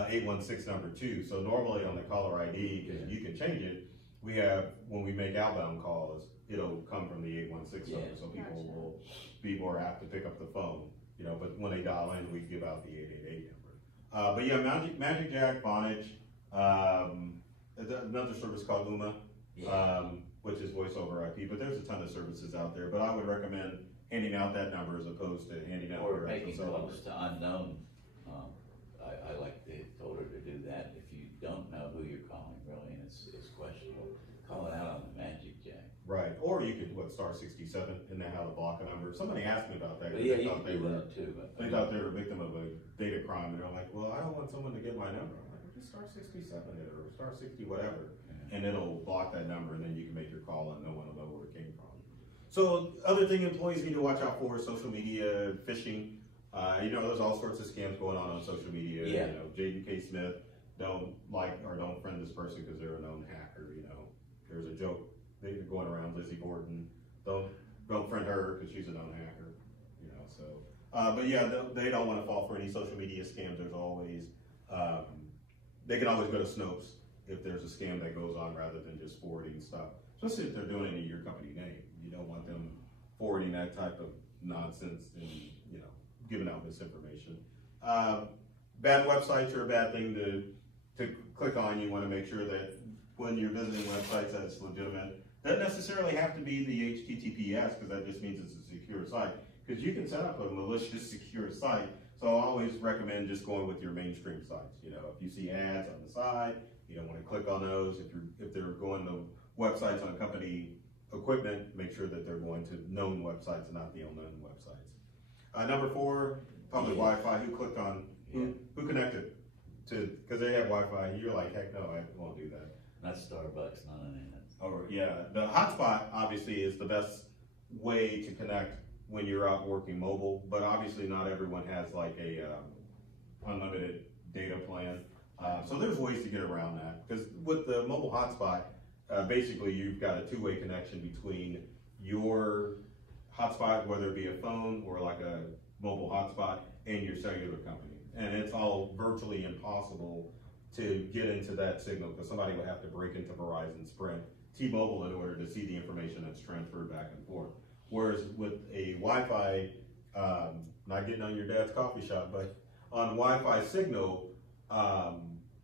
816 number too. So normally on the caller ID, because you can change it, we have, when we make outbound calls, it'll come from the 816 number, so people will be more apt to pick up the phone. you know, but when they dial in, we give out the 888 number. But yeah, Magic Jack, Vonage, another service called Uma, which is voice over IP, but there's a ton of services out there, but I would recommend handing out that number as opposed to handing out Or your actual making cell number. calls to unknown. I like told her to do that. If you don't know who you're calling, really, and it's questionable, call it out on the Magic Jack. Right, or you could, star 67, and then how to block a number. Somebody asked me about that. But yeah, you can do that too. But They thought they were a victim of a data crime, and they're like, well, I don't want someone to get my number. I'm like, just star 67 it, or star 60, whatever. And it'll block that number, and then you can make your call and no one will know where it came from. So other thing employees need to watch out for is social media, phishing. You know, there's all sorts of scams going on social media. Yeah. You know, Jaden K. Smith, don't like or don't friend this person because they're a known hacker. You know, there's a joke they're going around, Lizzie Borden, don't friend her because she's a known hacker. You know, so but yeah, they don't want to fall for any social media scams. There's always they can always go to Snopes if there's a scam that goes on rather than just forwarding stuff, especially if they're doing it in your company name. You don't want them forwarding that type of nonsense and, you know, giving out misinformation. Bad websites are a bad thing to click on. You want to make sure that when you're visiting websites that it's legitimate. Doesn't necessarily have to be the HTTPS, because that just means it's a secure site. Because you can set up a malicious secure site. So I always recommend just going with your mainstream sites. You know, if you see ads on the side, you don't want to click on those. If they're going to websites on company equipment, make sure that they're going to known websites and not the unknown websites. Number 4, public Wi-Fi. Who clicked on? Who connected to? Because they have Wi-Fi. You're like, heck no, I won't do that. not Starbucks, none of that. Oh yeah, the hotspot obviously is the best way to connect when you're out working mobile. But obviously, not everyone has like a unlimited data plan. So there's ways to get around that, because with the mobile hotspot, basically you've got a two-way connection between your hotspot, whether it be a phone or like a mobile hotspot, and your cellular company. And it's all virtually impossible to get into that signal, because somebody would have to break into Verizon, Sprint, T-Mobile in order to see the information that's transferred back and forth. Whereas with a Wi-Fi, not getting on your dad's coffee shop, but on Wi-Fi signal,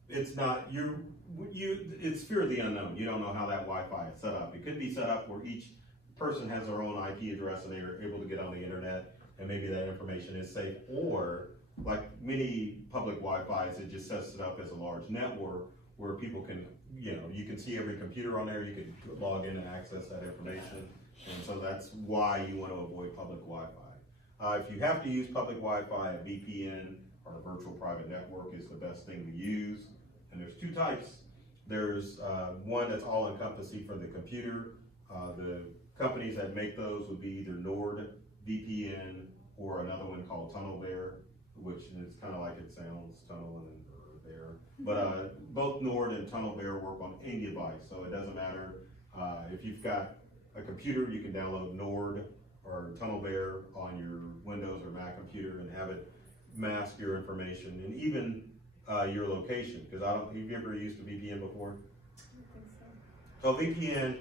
it's not, it's fear of the unknown. You don't know how that Wi-Fi is set up. It could be set up where each person has their own IP address and they are able to get on the internet, and maybe that information is safe. Or like many public Wi-Fis, it just sets it up as a large network where people can, you know, you can see every computer on there, you can log in and access that information. And so that's why you want to avoid public Wi-Fi. If you have to use public Wi-Fi, a VPN or a virtual private network is the best thing to use. And there's two types. There's one that's all encompassing for the computer. The companies that make those would be either NordVPN or another one called TunnelBear, which is kind of like it sounds, tunnel and then bear. But both Nord and TunnelBear work on any device, so it doesn't matter. If you've got a computer, you can download Nord or TunnelBear on your Windows or Mac computer and have it mask your information and even your location. Because have you ever used a VPN before? I think so. So VPN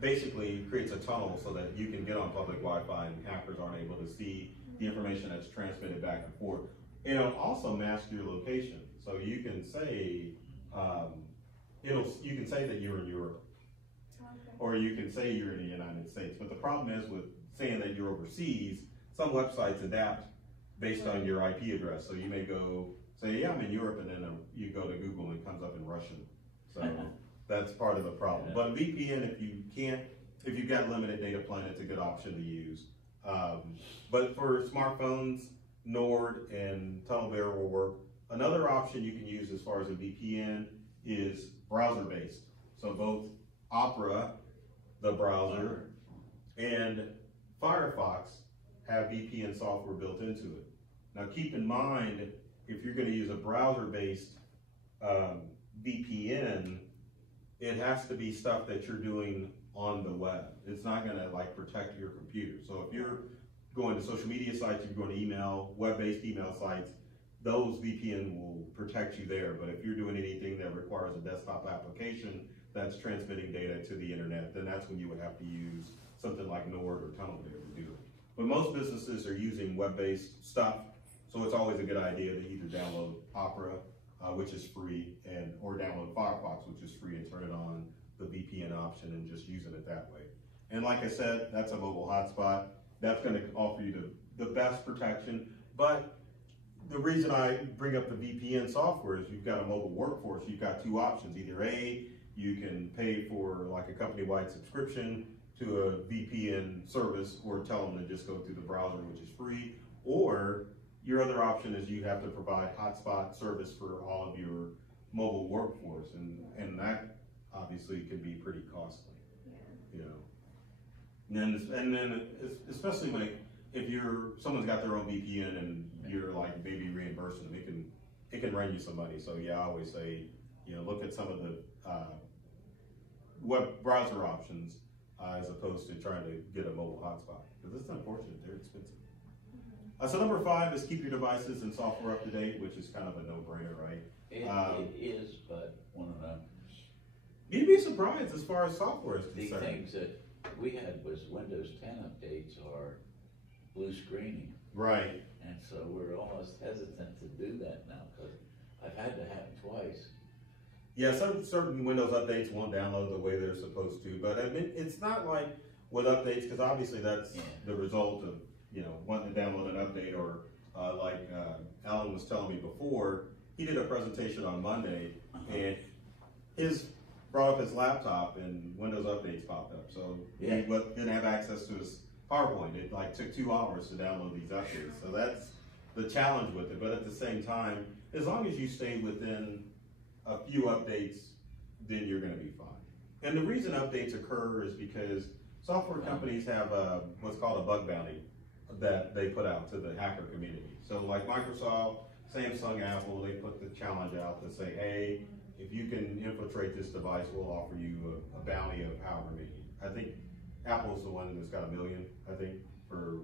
basically creates a tunnel so that you can get on public Wi-Fi and hackers aren't able to see the information that's transmitted back and forth. It'll also mask your location, so you can say you can say that you're in Europe, or you can say you're in the United States. But the problem is with saying that you're overseas, some websites adapt based on your IP address. So you may go say, yeah, I'm in Europe, and then you go to Google and it comes up in Russian. So that's part of the problem. But VPN, if you've got limited data plan, it's a good option to use. But for smartphones, Nord and TunnelBear will work. Another option you can use as far as a VPN is browser-based. So both Opera, the browser, and Firefox have VPN software built into it. Now keep in mind, if you're going to use a browser-based VPN, it has to be stuff that you're doing on the web. It's not going to like protect your computer. So if you're going to social media sites, if you're going to email, web-based email sites, those VPN will protect you there. But if you're doing anything that requires a desktop application that's transmitting data to the internet, then that's when you would have to use something like Nord or TunnelBear to do it. But most businesses are using web-based stuff, so it's always a good idea to either download Opera, which is free, or download Firefox, which is free, and turn it on the VPN option and just using it that way. And like I said, that's a mobile hotspot. That's going to offer you the best protection. But the reason I bring up the VPN software is you've got a mobile workforce. You've got two options. Either A, you can pay for like a company-wide subscription to a VPN service, or tell them to just go through the browser, which is free. Or your other option is you have to provide hotspot service for all of your mobile workforce, and that obviously can be pretty costly. Yeah. You know, and then especially if someone's got their own VPN and you're like maybe reimbursing them, it can run you some money. So yeah, I always say, look at some of the web browser options as opposed to trying to get a mobile hotspot, because it's unfortunate, they're expensive. So number 5 is keep your devices and software up to date, which is kind of a no-brainer, right? It is, but one of them. You'd be surprised as far as software is concerned. The things that we had was Windows 10 updates are blue screening. Right. And so we're almost hesitant to do that now, because I've had to have it twice. Yeah, certain Windows updates won't download the way they're supposed to, but I mean, it's not like with updates, because obviously that's the result of wanting to download an update, or like Alan was telling me before, he did a presentation on Monday, and brought up his laptop and Windows updates popped up. So he didn't have access to his PowerPoint. It took 2 hours to download these updates. So that's the challenge with it. But at the same time, as long as you stay within a few updates, then you're going to be fine. And the reason updates occur is because software companies have what's called a bug bounty that they put out to the hacker community. So like Microsoft, Samsung, Apple, they put the challenge out to say, hey, if you can infiltrate this device, we'll offer you a bounty of however many. I think Apple's the one that's got $1 million, I think, for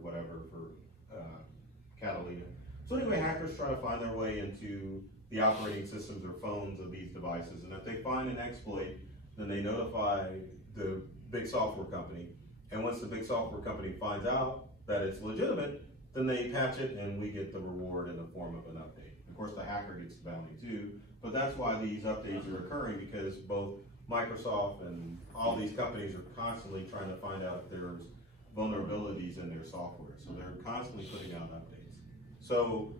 Catalina. So anyway, hackers try to find their way into the operating systems or phones of these devices, and if they find an exploit, then they notify the big software company, and once the big software company finds out that it's legitimate, then they patch it and we get the reward in the form of an update. Of course, the hacker gets the bounty too, but that's why these updates are occurring, because both Microsoft and all these companies are constantly trying to find out if there's vulnerabilities in their software. So they're constantly putting out updates. So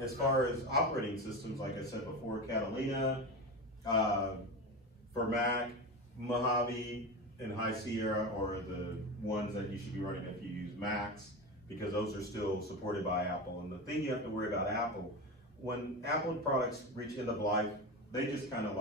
as far as operating systems, like I said before, Catalina, for Mac, Mojave, and High Sierra are the ones that you should be running if you use Macs, because those are still supported by Apple. And the thing you have to worry about Apple, when Apple products reach end of life, they just kind of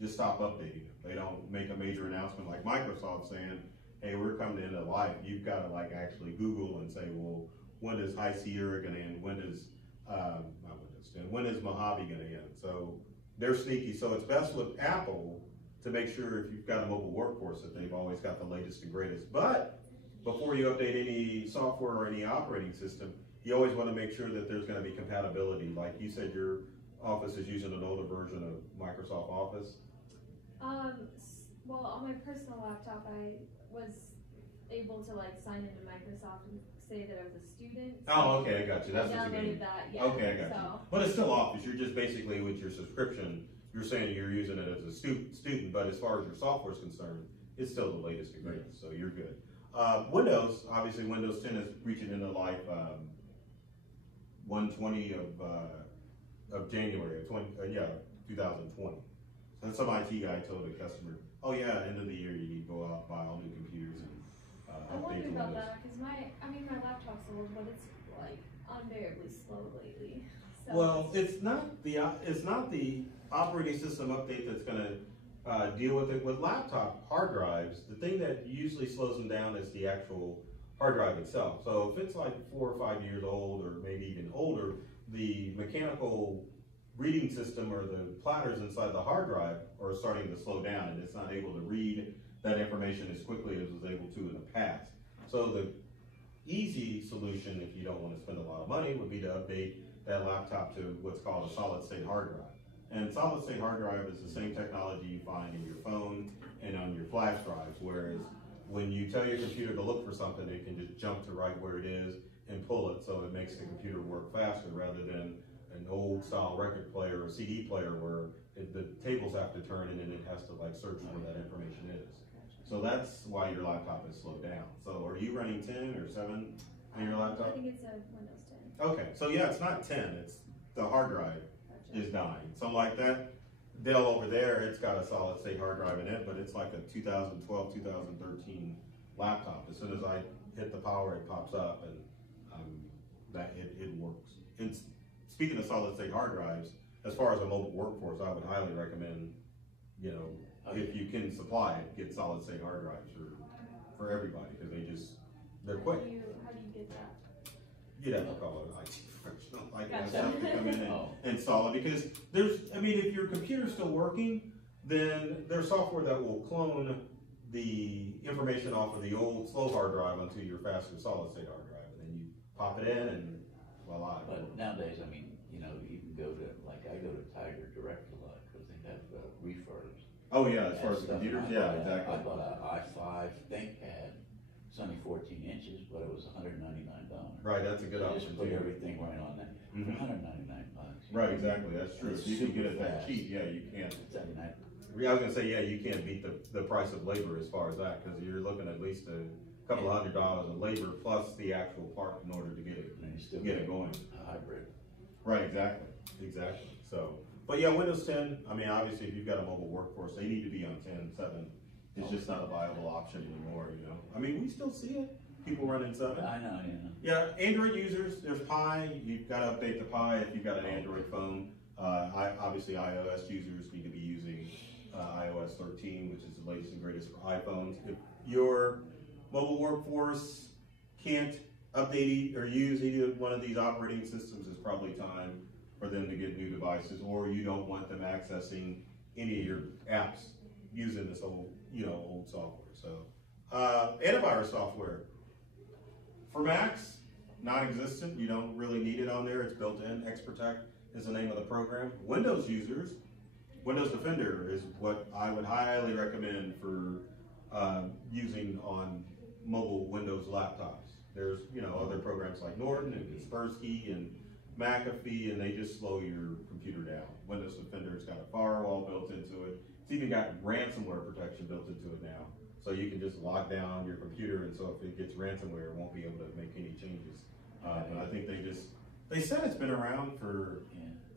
just stop updating them. They don't make a major announcement like Microsoft saying, hey, we're coming to end of life. You've got to actually Google and say, well, when is High Sierra going to end? When is, not Windows 10, when is Mojave going to end? So they're sneaky. So it's best with Apple to make sure if you've got a mobile workforce that they've always got the latest and greatest. But before you update any software or any operating system, you always want to make sure that there's going to be compatibility. Like you said, your office is using an older version of Microsoft Office. Well, on my personal laptop, I was able to sign into Microsoft and say that I was a student. Oh, okay, I got you. That's what you mean. That, yeah. Okay, I got you. But it's still Office. You're just basically with your subscription, you're saying you're using it as a student, but as far as your software is concerned, it's still the latest and greatest, so you're good. Windows, obviously Windows 10 is reaching into life 120 of January of 2020. And some IT guy told a customer, oh yeah, end of the year you need to go out and buy all new computers and I wonder about that, because my laptop's old, but it's unbearably slow lately. So well, it's not the operating system update that's going to deal with it. With laptop hard drives, the thing that usually slows them down is the actual hard drive itself. So if it's 4 or 5 years old, or maybe even older, the mechanical reading system or the platters inside the hard drive are starting to slow down, and it's not able to read that information as quickly as it was able to in the past. So the easy solution, if you don't want to spend a lot of money, would be to update that laptop to what's called a solid state hard drive. And solid state hard drive is the same technology you find in your phone and on your flash drives, whereas when you tell your computer to look for something, it can just jump to right where it is and pull it, so it makes the computer work faster rather than an old style record player or CD player where the tables have to turn and then it has to like search where that information is. So that's why your laptop is slowed down. So are you running 10 or 7 on your laptop? I think it's a Windows 10. Okay, so yeah, it's not 10, it's the hard drive is dying. So like that Dell over there, it's got a solid state hard drive in it, but it's like a 2012, 2013 laptop. As soon as I hit the power, it pops up and that it works. And speaking of solid state hard drives, as far as a mobile workforce, I would highly recommend, you know, if you can supply it, get solid state hard drives for everybody, because they're quick. How do you get that? You'd have to call an IT professional like myself to come in and install it, because if your computer's still working, then there's software that will clone the information off of the old slow hard drive onto your faster solid state hard drive, and then you pop it in and voila. But nowadays, you can go to, like, I go to Tiger Direct a lot because they have refurbs. Oh yeah, as far as the computers, yeah, exactly. I bought an i5 ThinkPad. It's only 14 inches, but it was $199. Right, that's a good option. Just put everything right on that for $199. Right, exactly, that's true. If you can get it that cheap, yeah, you can't. I was gonna say, yeah, you can't beat the price of labor as far as that, because you're looking at least a couple $100 of labor plus the actual part in order to get it going. A hybrid. Right, exactly. So, but yeah, Windows 10, obviously if you've got a mobile workforce, they need to be on 10.7. It's just not a viable option anymore, you know. We still see it. People running 7. I know, yeah. Yeah, Android users, there's Pi. You've got to update the Pi if you've got an Android phone. Obviously iOS users need to be using iOS 13, which is the latest and greatest for iPhones. If your mobile workforce can't update or use either one of these operating systems, it's probably time for them to get new devices, or you don't want them accessing any of your apps using this old software. So, antivirus software for Macs, non-existent. You don't really need it on there. It's built in. XProtect is the name of the program. Windows users, Windows Defender is what I would highly recommend for using on mobile Windows laptops. There's other programs like Norton and Kaspersky and McAfee, and they just slow your computer down. Windows Defender's got a firewall built into it. It's even got ransomware protection built into it now. So you can just lock down your computer, and so if it gets ransomware, it won't be able to make any changes. But I think they said it's been around for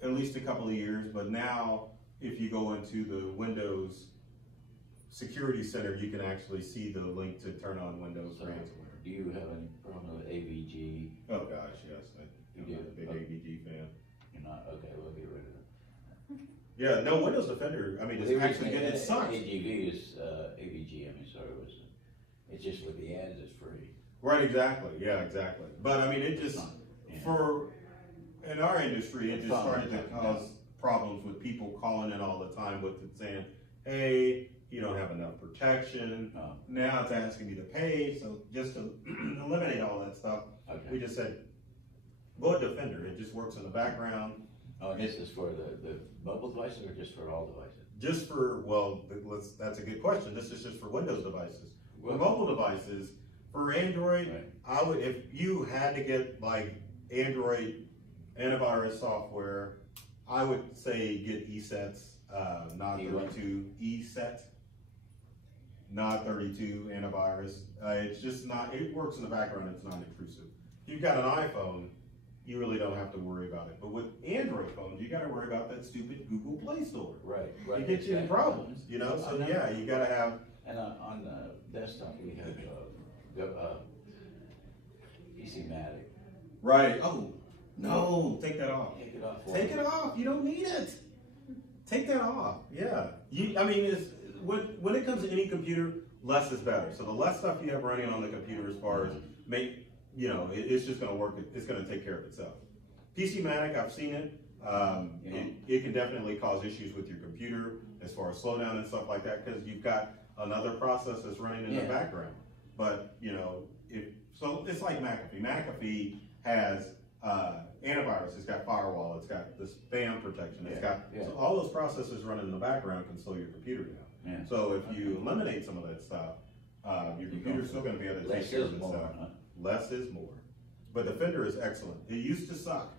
at least a couple of years, but now if you go into the Windows Security Center, you can actually see the link to turn on Windows ransomware. Do you have any problem with AVG? Oh gosh, yes. I'm a big AVG fan. You're not? Okay, we'll get rid of it. Yeah, no, Windows Defender, it's actually good. It sucks. AVG, it's just with the ads, it's free. Right, exactly. Yeah, exactly. But it just, in our industry, it just started to cause problems with people calling in all the time with it saying, hey, you don't have enough protection. Now it's asking me to pay. So just to eliminate all that stuff, we just said, go to Defender. It just works in the background. Oh, this is for the mobile devices or just for all devices? Just for, that's a good question. This is just for Windows devices. For mobile devices, for Android, I would, if you had to get like Android antivirus software, I would say get ESETs, not 32 ESET, not 32 antivirus. It's just not, it works in the background, it's not intrusive. If you've got an iPhone, you really don't have to worry about it. But with Android phones, you got to worry about that stupid Google Play Store. Right. It gets you in problems, So yeah, you got to have. And on the desktop, we have PC-Matic. Right. Oh no! Take that off. Take it off. Take it off. You don't need it. Take that off. Yeah. When it comes to any computer, less is better. So the less stuff you have running on the computer, as far as it's just going to work. It's going to take care of itself. PC-Matic, I've seen it. It can definitely cause issues with your computer as far as slowdown and stuff like that, because you've got another process that's running in the background. But so it's like McAfee. McAfee has antivirus. It's got firewall. It's got the spam protection. It's got so all those processes running in the background can slow your computer down. So if you eliminate some of that stuff, Your computer's still going to be able to Less take care of is more, itself. huh? Less is more. But Defender is excellent. It used to suck.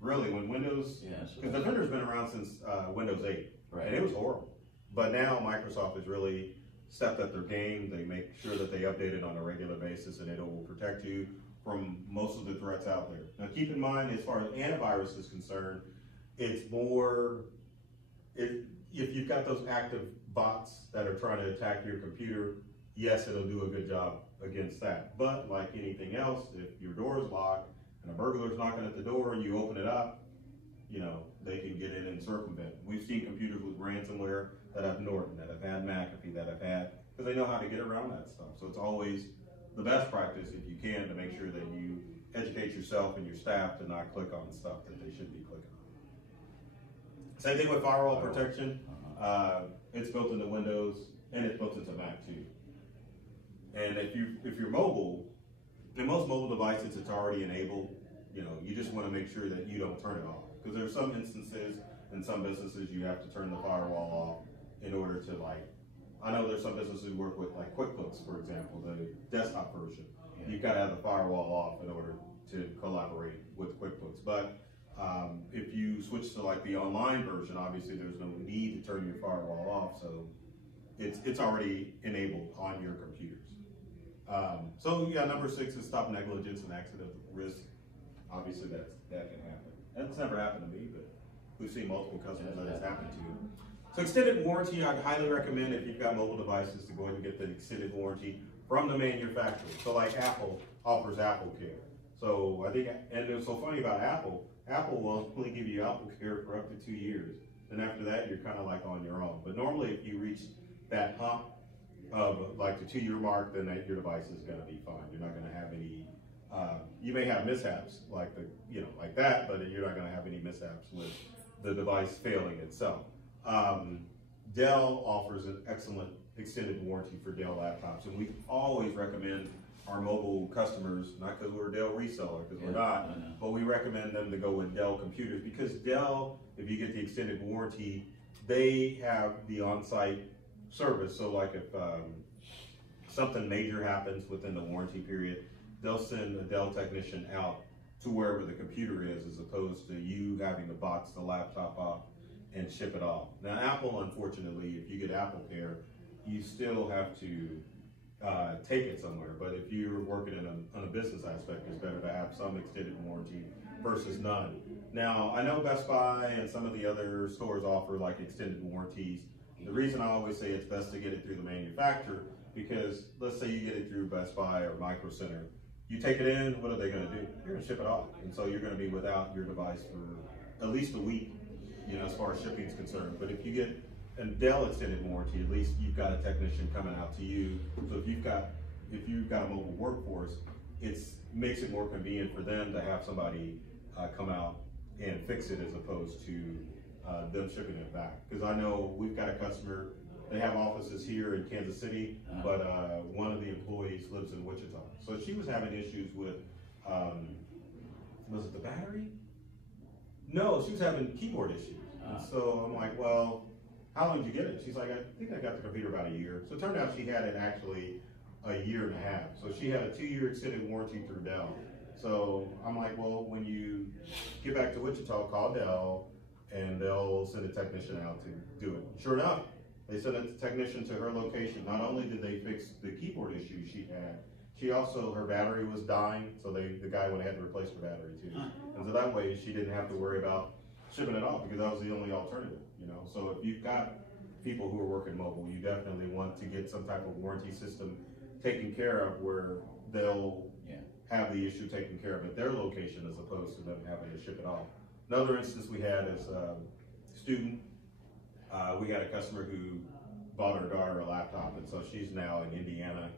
Really, when Windows, because Defender's been around since Windows 8, Right. and it was horrible. But now Microsoft has really stepped up their game. They make sure that they update it on a regular basis, and it will protect you from most of the threats out there. Now, keep in mind, as far as antivirus is concerned, it's more, if you've got those active bots that are trying to attack your computer, yes, it'll do a good job against that. But like anything else, if your door is locked and a burglar's knocking at the door and you open it up, you know, they can get in and circumvent. We've seen computers with ransomware that have Norton, that have had McAfee, that have had, because they know how to get around that stuff. So it's always the best practice, if you can, to make sure that you educate yourself and your staff to not click on stuff that they should be clicking on. Same thing with firewall protection. It's built into Windows and it's built into Mac too. And if you're mobile, in most mobile devices, it's already enabled. You know, you just want to make sure that you don't turn it off, because there are some instances in some businesses you have to turn the firewall off in order to, like, I know there's some businesses who work with like QuickBooks, for example, the desktop version. You've got to have the firewall off in order to collaborate with QuickBooks. But if you switch to like the online version, obviously there's no need to turn your firewall off, so it's already enabled on your computers. So yeah, number 6 is stop negligence and accidental risk. Obviously that can happen. That's never happened to me, but we've seen multiple customers that it's happened to. So extended warranty, I'd highly recommend, if you've got mobile devices, to go ahead and get the extended warranty from the manufacturer. So like Apple offers Apple Care. So I think, and it's so funny about Apple will only give you Apple Care for up to 2 years. And after that, you're kind of like on your own. But normally if you reach that hump of like the 2-year mark, then your device is going to be fine. You're not going to have any, you may have mishaps like like that, but you're not going to have any mishaps with the device failing itself. Dell offers an excellent extended warranty for Dell laptops, and we always recommend our mobile customers, not because we're a Dell reseller, because we're not, but we recommend them to go with Dell computers, because Dell, if you get the extended warranty, they have the on-site service. So like if something major happens within the warranty period, they'll send a Dell technician out to wherever the computer is, as opposed to you having to box the laptop off and ship it off. Now Apple, unfortunately, if you get Apple Care, you still have to take it somewhere. But if you're working on a business aspect, it's better to have some extended warranty versus none. Now, I know Best Buy and some of the other stores offer like extended warranties. The reason I always say it's best to get it through the manufacturer, because let's say you get it through Best Buy or Micro Center, you take it in, what are they going to do? They're going to ship it off. And so you're going to be without your device for at least a week, as far as shipping is concerned. But if you get a Dell extended warranty, at least you've got a technician coming out to you. So if you've got a mobile workforce, it makes it more convenient for them to have somebody come out and fix it, as opposed to them shipping it back. Because I know we've got a customer, they have offices here in Kansas City, but one of the employees lives in Wichita. So she was having issues with, was it the battery? No, she was having keyboard issues. And so I'm like, well, how long did you get it? She's like, I think I got the computer about a year. So it turned out she had it actually a year and a half. So she had a 2-year extended warranty through Dell. So I'm like, well, when you get back to Wichita, call Dell and they'll send a technician out to do it. Sure enough, they sent a technician to her location. Not only did they fix the keyboard issue she had, she also, her battery was dying, so the guy went ahead and replaced her battery too. And so that way she didn't have to worry about shipping it off, because that was the only alternative, So if you've got people who are working mobile, you definitely want to get some type of warranty system taken care of, where they'll have the issue taken care of at their location, as opposed to them having to ship it off. Another instance we had is a student. We had a customer who bought her daughter a laptop, and so she's now in Indiana.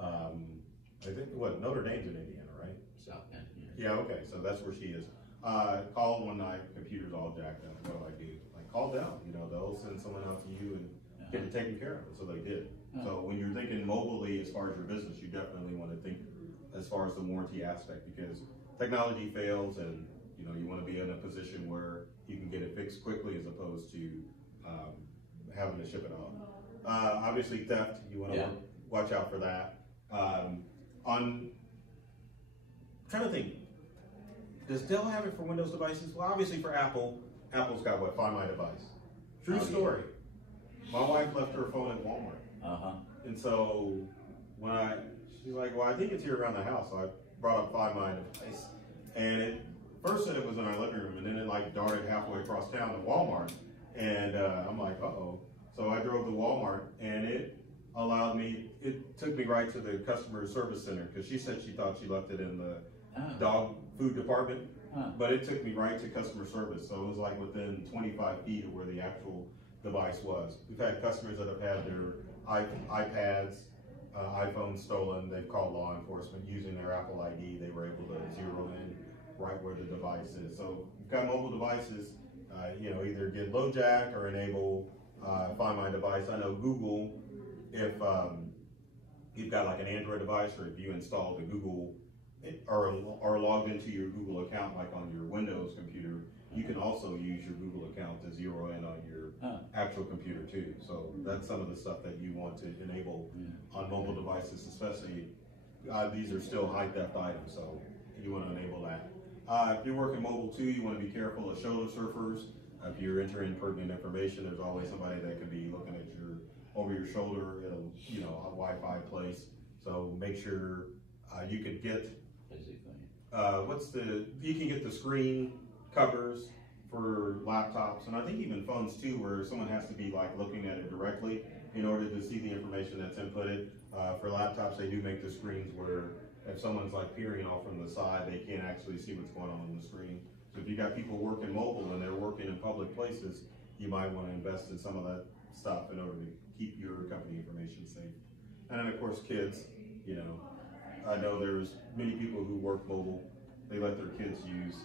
I think, Notre Dame's in Indiana, right? South Bend. Yeah, okay, so that's where she is. Called one night, computer's all jacked up. What do I do? Like, call down. They'll send someone out to you and get it taken care of. So they did. So when you're thinking mobilely as far as your business, you definitely want to think as far as the warranty aspect, because technology fails, and you want to be in a position where you can get it fixed quickly, as opposed to having to ship it off. Obviously, theft. You want to watch out for that. I'm trying to think, does Dell have it for Windows devices? Well, obviously for Apple, Apple's got what, Find My Device. True story. My wife left her phone at Walmart. And so she's like, well, I think it's here around the house. So I brought up Find My Device. And it first said it was in our living room, and then it like darted halfway across town to Walmart. And I'm like, uh-oh. So I drove to Walmart, and it took me right to the customer service center, because she said she thought she left it in the dog food department. But it took me right to customer service. So it was like within 25 feet of where the actual device was. We've had customers that have had their iPads, iPhones stolen. They've called law enforcement using their Apple ID. They were able to zero in right where the device is. So you've got mobile devices, either get LoJack or enable Find My Device. I know Google, if you've got like an Android device, or if you install the Google or logged into your Google account, like on your Windows computer, you can also use your Google account to zero in on your actual computer too. So that's some of the stuff that you want to enable on mobile devices, especially these are still high theft items, so you want to enable that. If you're working mobile too, you want to be careful of shoulder surfers. If you're entering pertinent information, there's always somebody that could be looking at over your shoulder at a Wi-Fi place. So make sure you could get you can get the screen covers for laptops, and I think even phones too, where someone has to be like looking at it directly in order to see the information that's inputted. For laptops, they do make the screens where if someone's like peering off from the side, they can't actually see what's going on the screen. So if you got people working mobile and they're working in public places, you might want to invest in some of that stuff in order to keep your company information safe. And then of course, kids, I know there's many people who work mobile, they let their kids use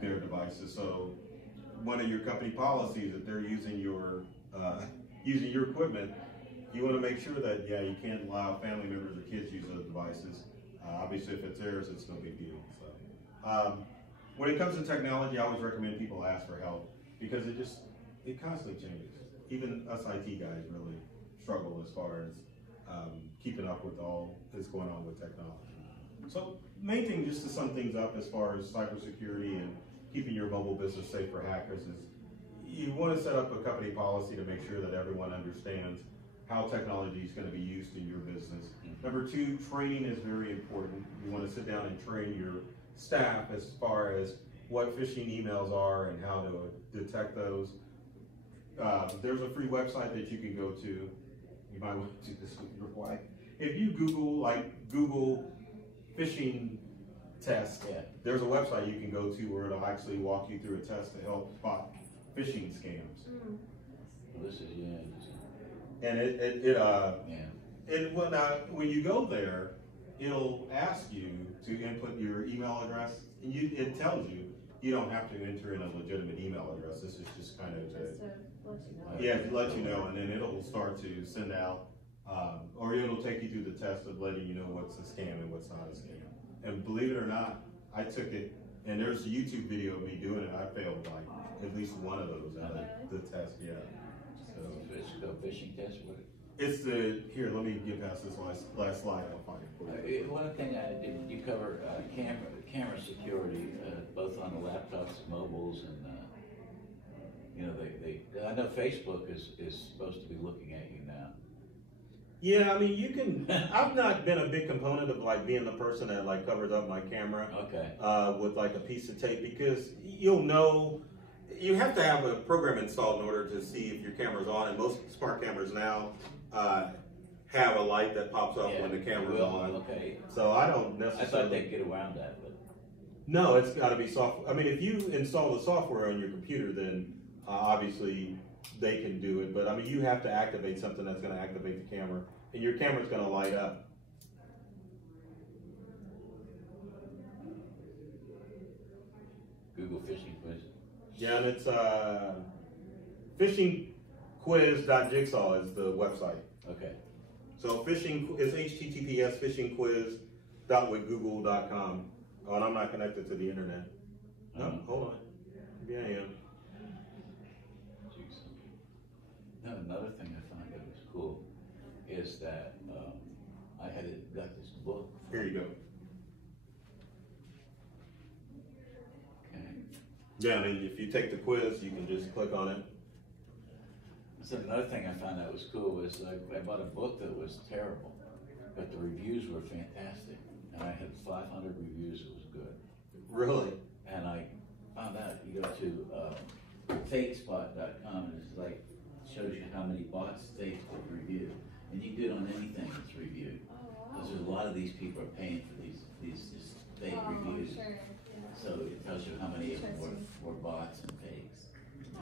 their devices. So one of your company policies, if they're using your equipment, you want to make sure that, you can't allow family members or kids use those devices. Obviously, if it's theirs, it's no big deal. So, when it comes to technology, I always recommend people ask for help, because it constantly changes. Even us IT guys really struggle as far as keeping up with all that's going on with technology. So, main thing, just to sum things up as far as cybersecurity and keeping your mobile business safe for hackers, is you want to set up a company policy to make sure that everyone understands how technology is going to be used in your business. Number two, training is very important. You want to sit down and train your staff as far as what phishing emails are and how to detect those. There's a free website that you can go to. You might want to do this with your wife. If you Google phishing test, there's a website you can go to where it'll actually walk you through a test to help spot phishing scams. Well, this is And when you go there, it'll ask you to input your email address, and it tells you you don't have to enter in a legitimate email address. This is just kind of to let you know, and then it'll start to send out, or it'll take you through the test of letting you know what's a scam and what's not a scam. And believe it or not, I took it, and there's a YouTube video of me doing it. I failed like at least one of those out of the test. So it's a phishing test. it's here. Let me get past this last slide. I'll find it for you. One thing you cover camera security, both on the laptops, mobiles, and I know Facebook is supposed to be looking at you now. Yeah, I mean, you can. I've not been a big component of like being the person that like covers up my camera. With like a piece of tape, because you'll know. You have to have a program installed in order to see if your camera's on, and most smart cameras now have a light that pops up when the camera's on. So I don't necessarily. I thought they'd get around that, but no, it's got to be software. I mean, if you install the software on your computer, then obviously they can do it. But I mean, you have to activate something that's going to activate the camera, and your camera's going to light up. Google phishing quiz. Yeah, and it's phishingquiz.jigsaw is the website. Okay. So phishing is https phishingquiz.withgoogle.com. Oh, and I'm not connected to the internet. No, hold on. Maybe I am. Now, another thing I find that was cool is that Yeah, and if you take the quiz, you can just click on it. So another thing I found that was cool was I bought a book that was terrible, but the reviews were fantastic. And I had 500 reviews, it was good. Really? And I found out, you go to fakespot.com and it's like, shows you how many bots Facebook reviewed. And you can do it on anything that's reviewed. Oh, wow. Because there's a lot of these people are paying for these just fake Oh, reviews. sure, yeah. So it tells you how many of them Interesting. were bots and fakes.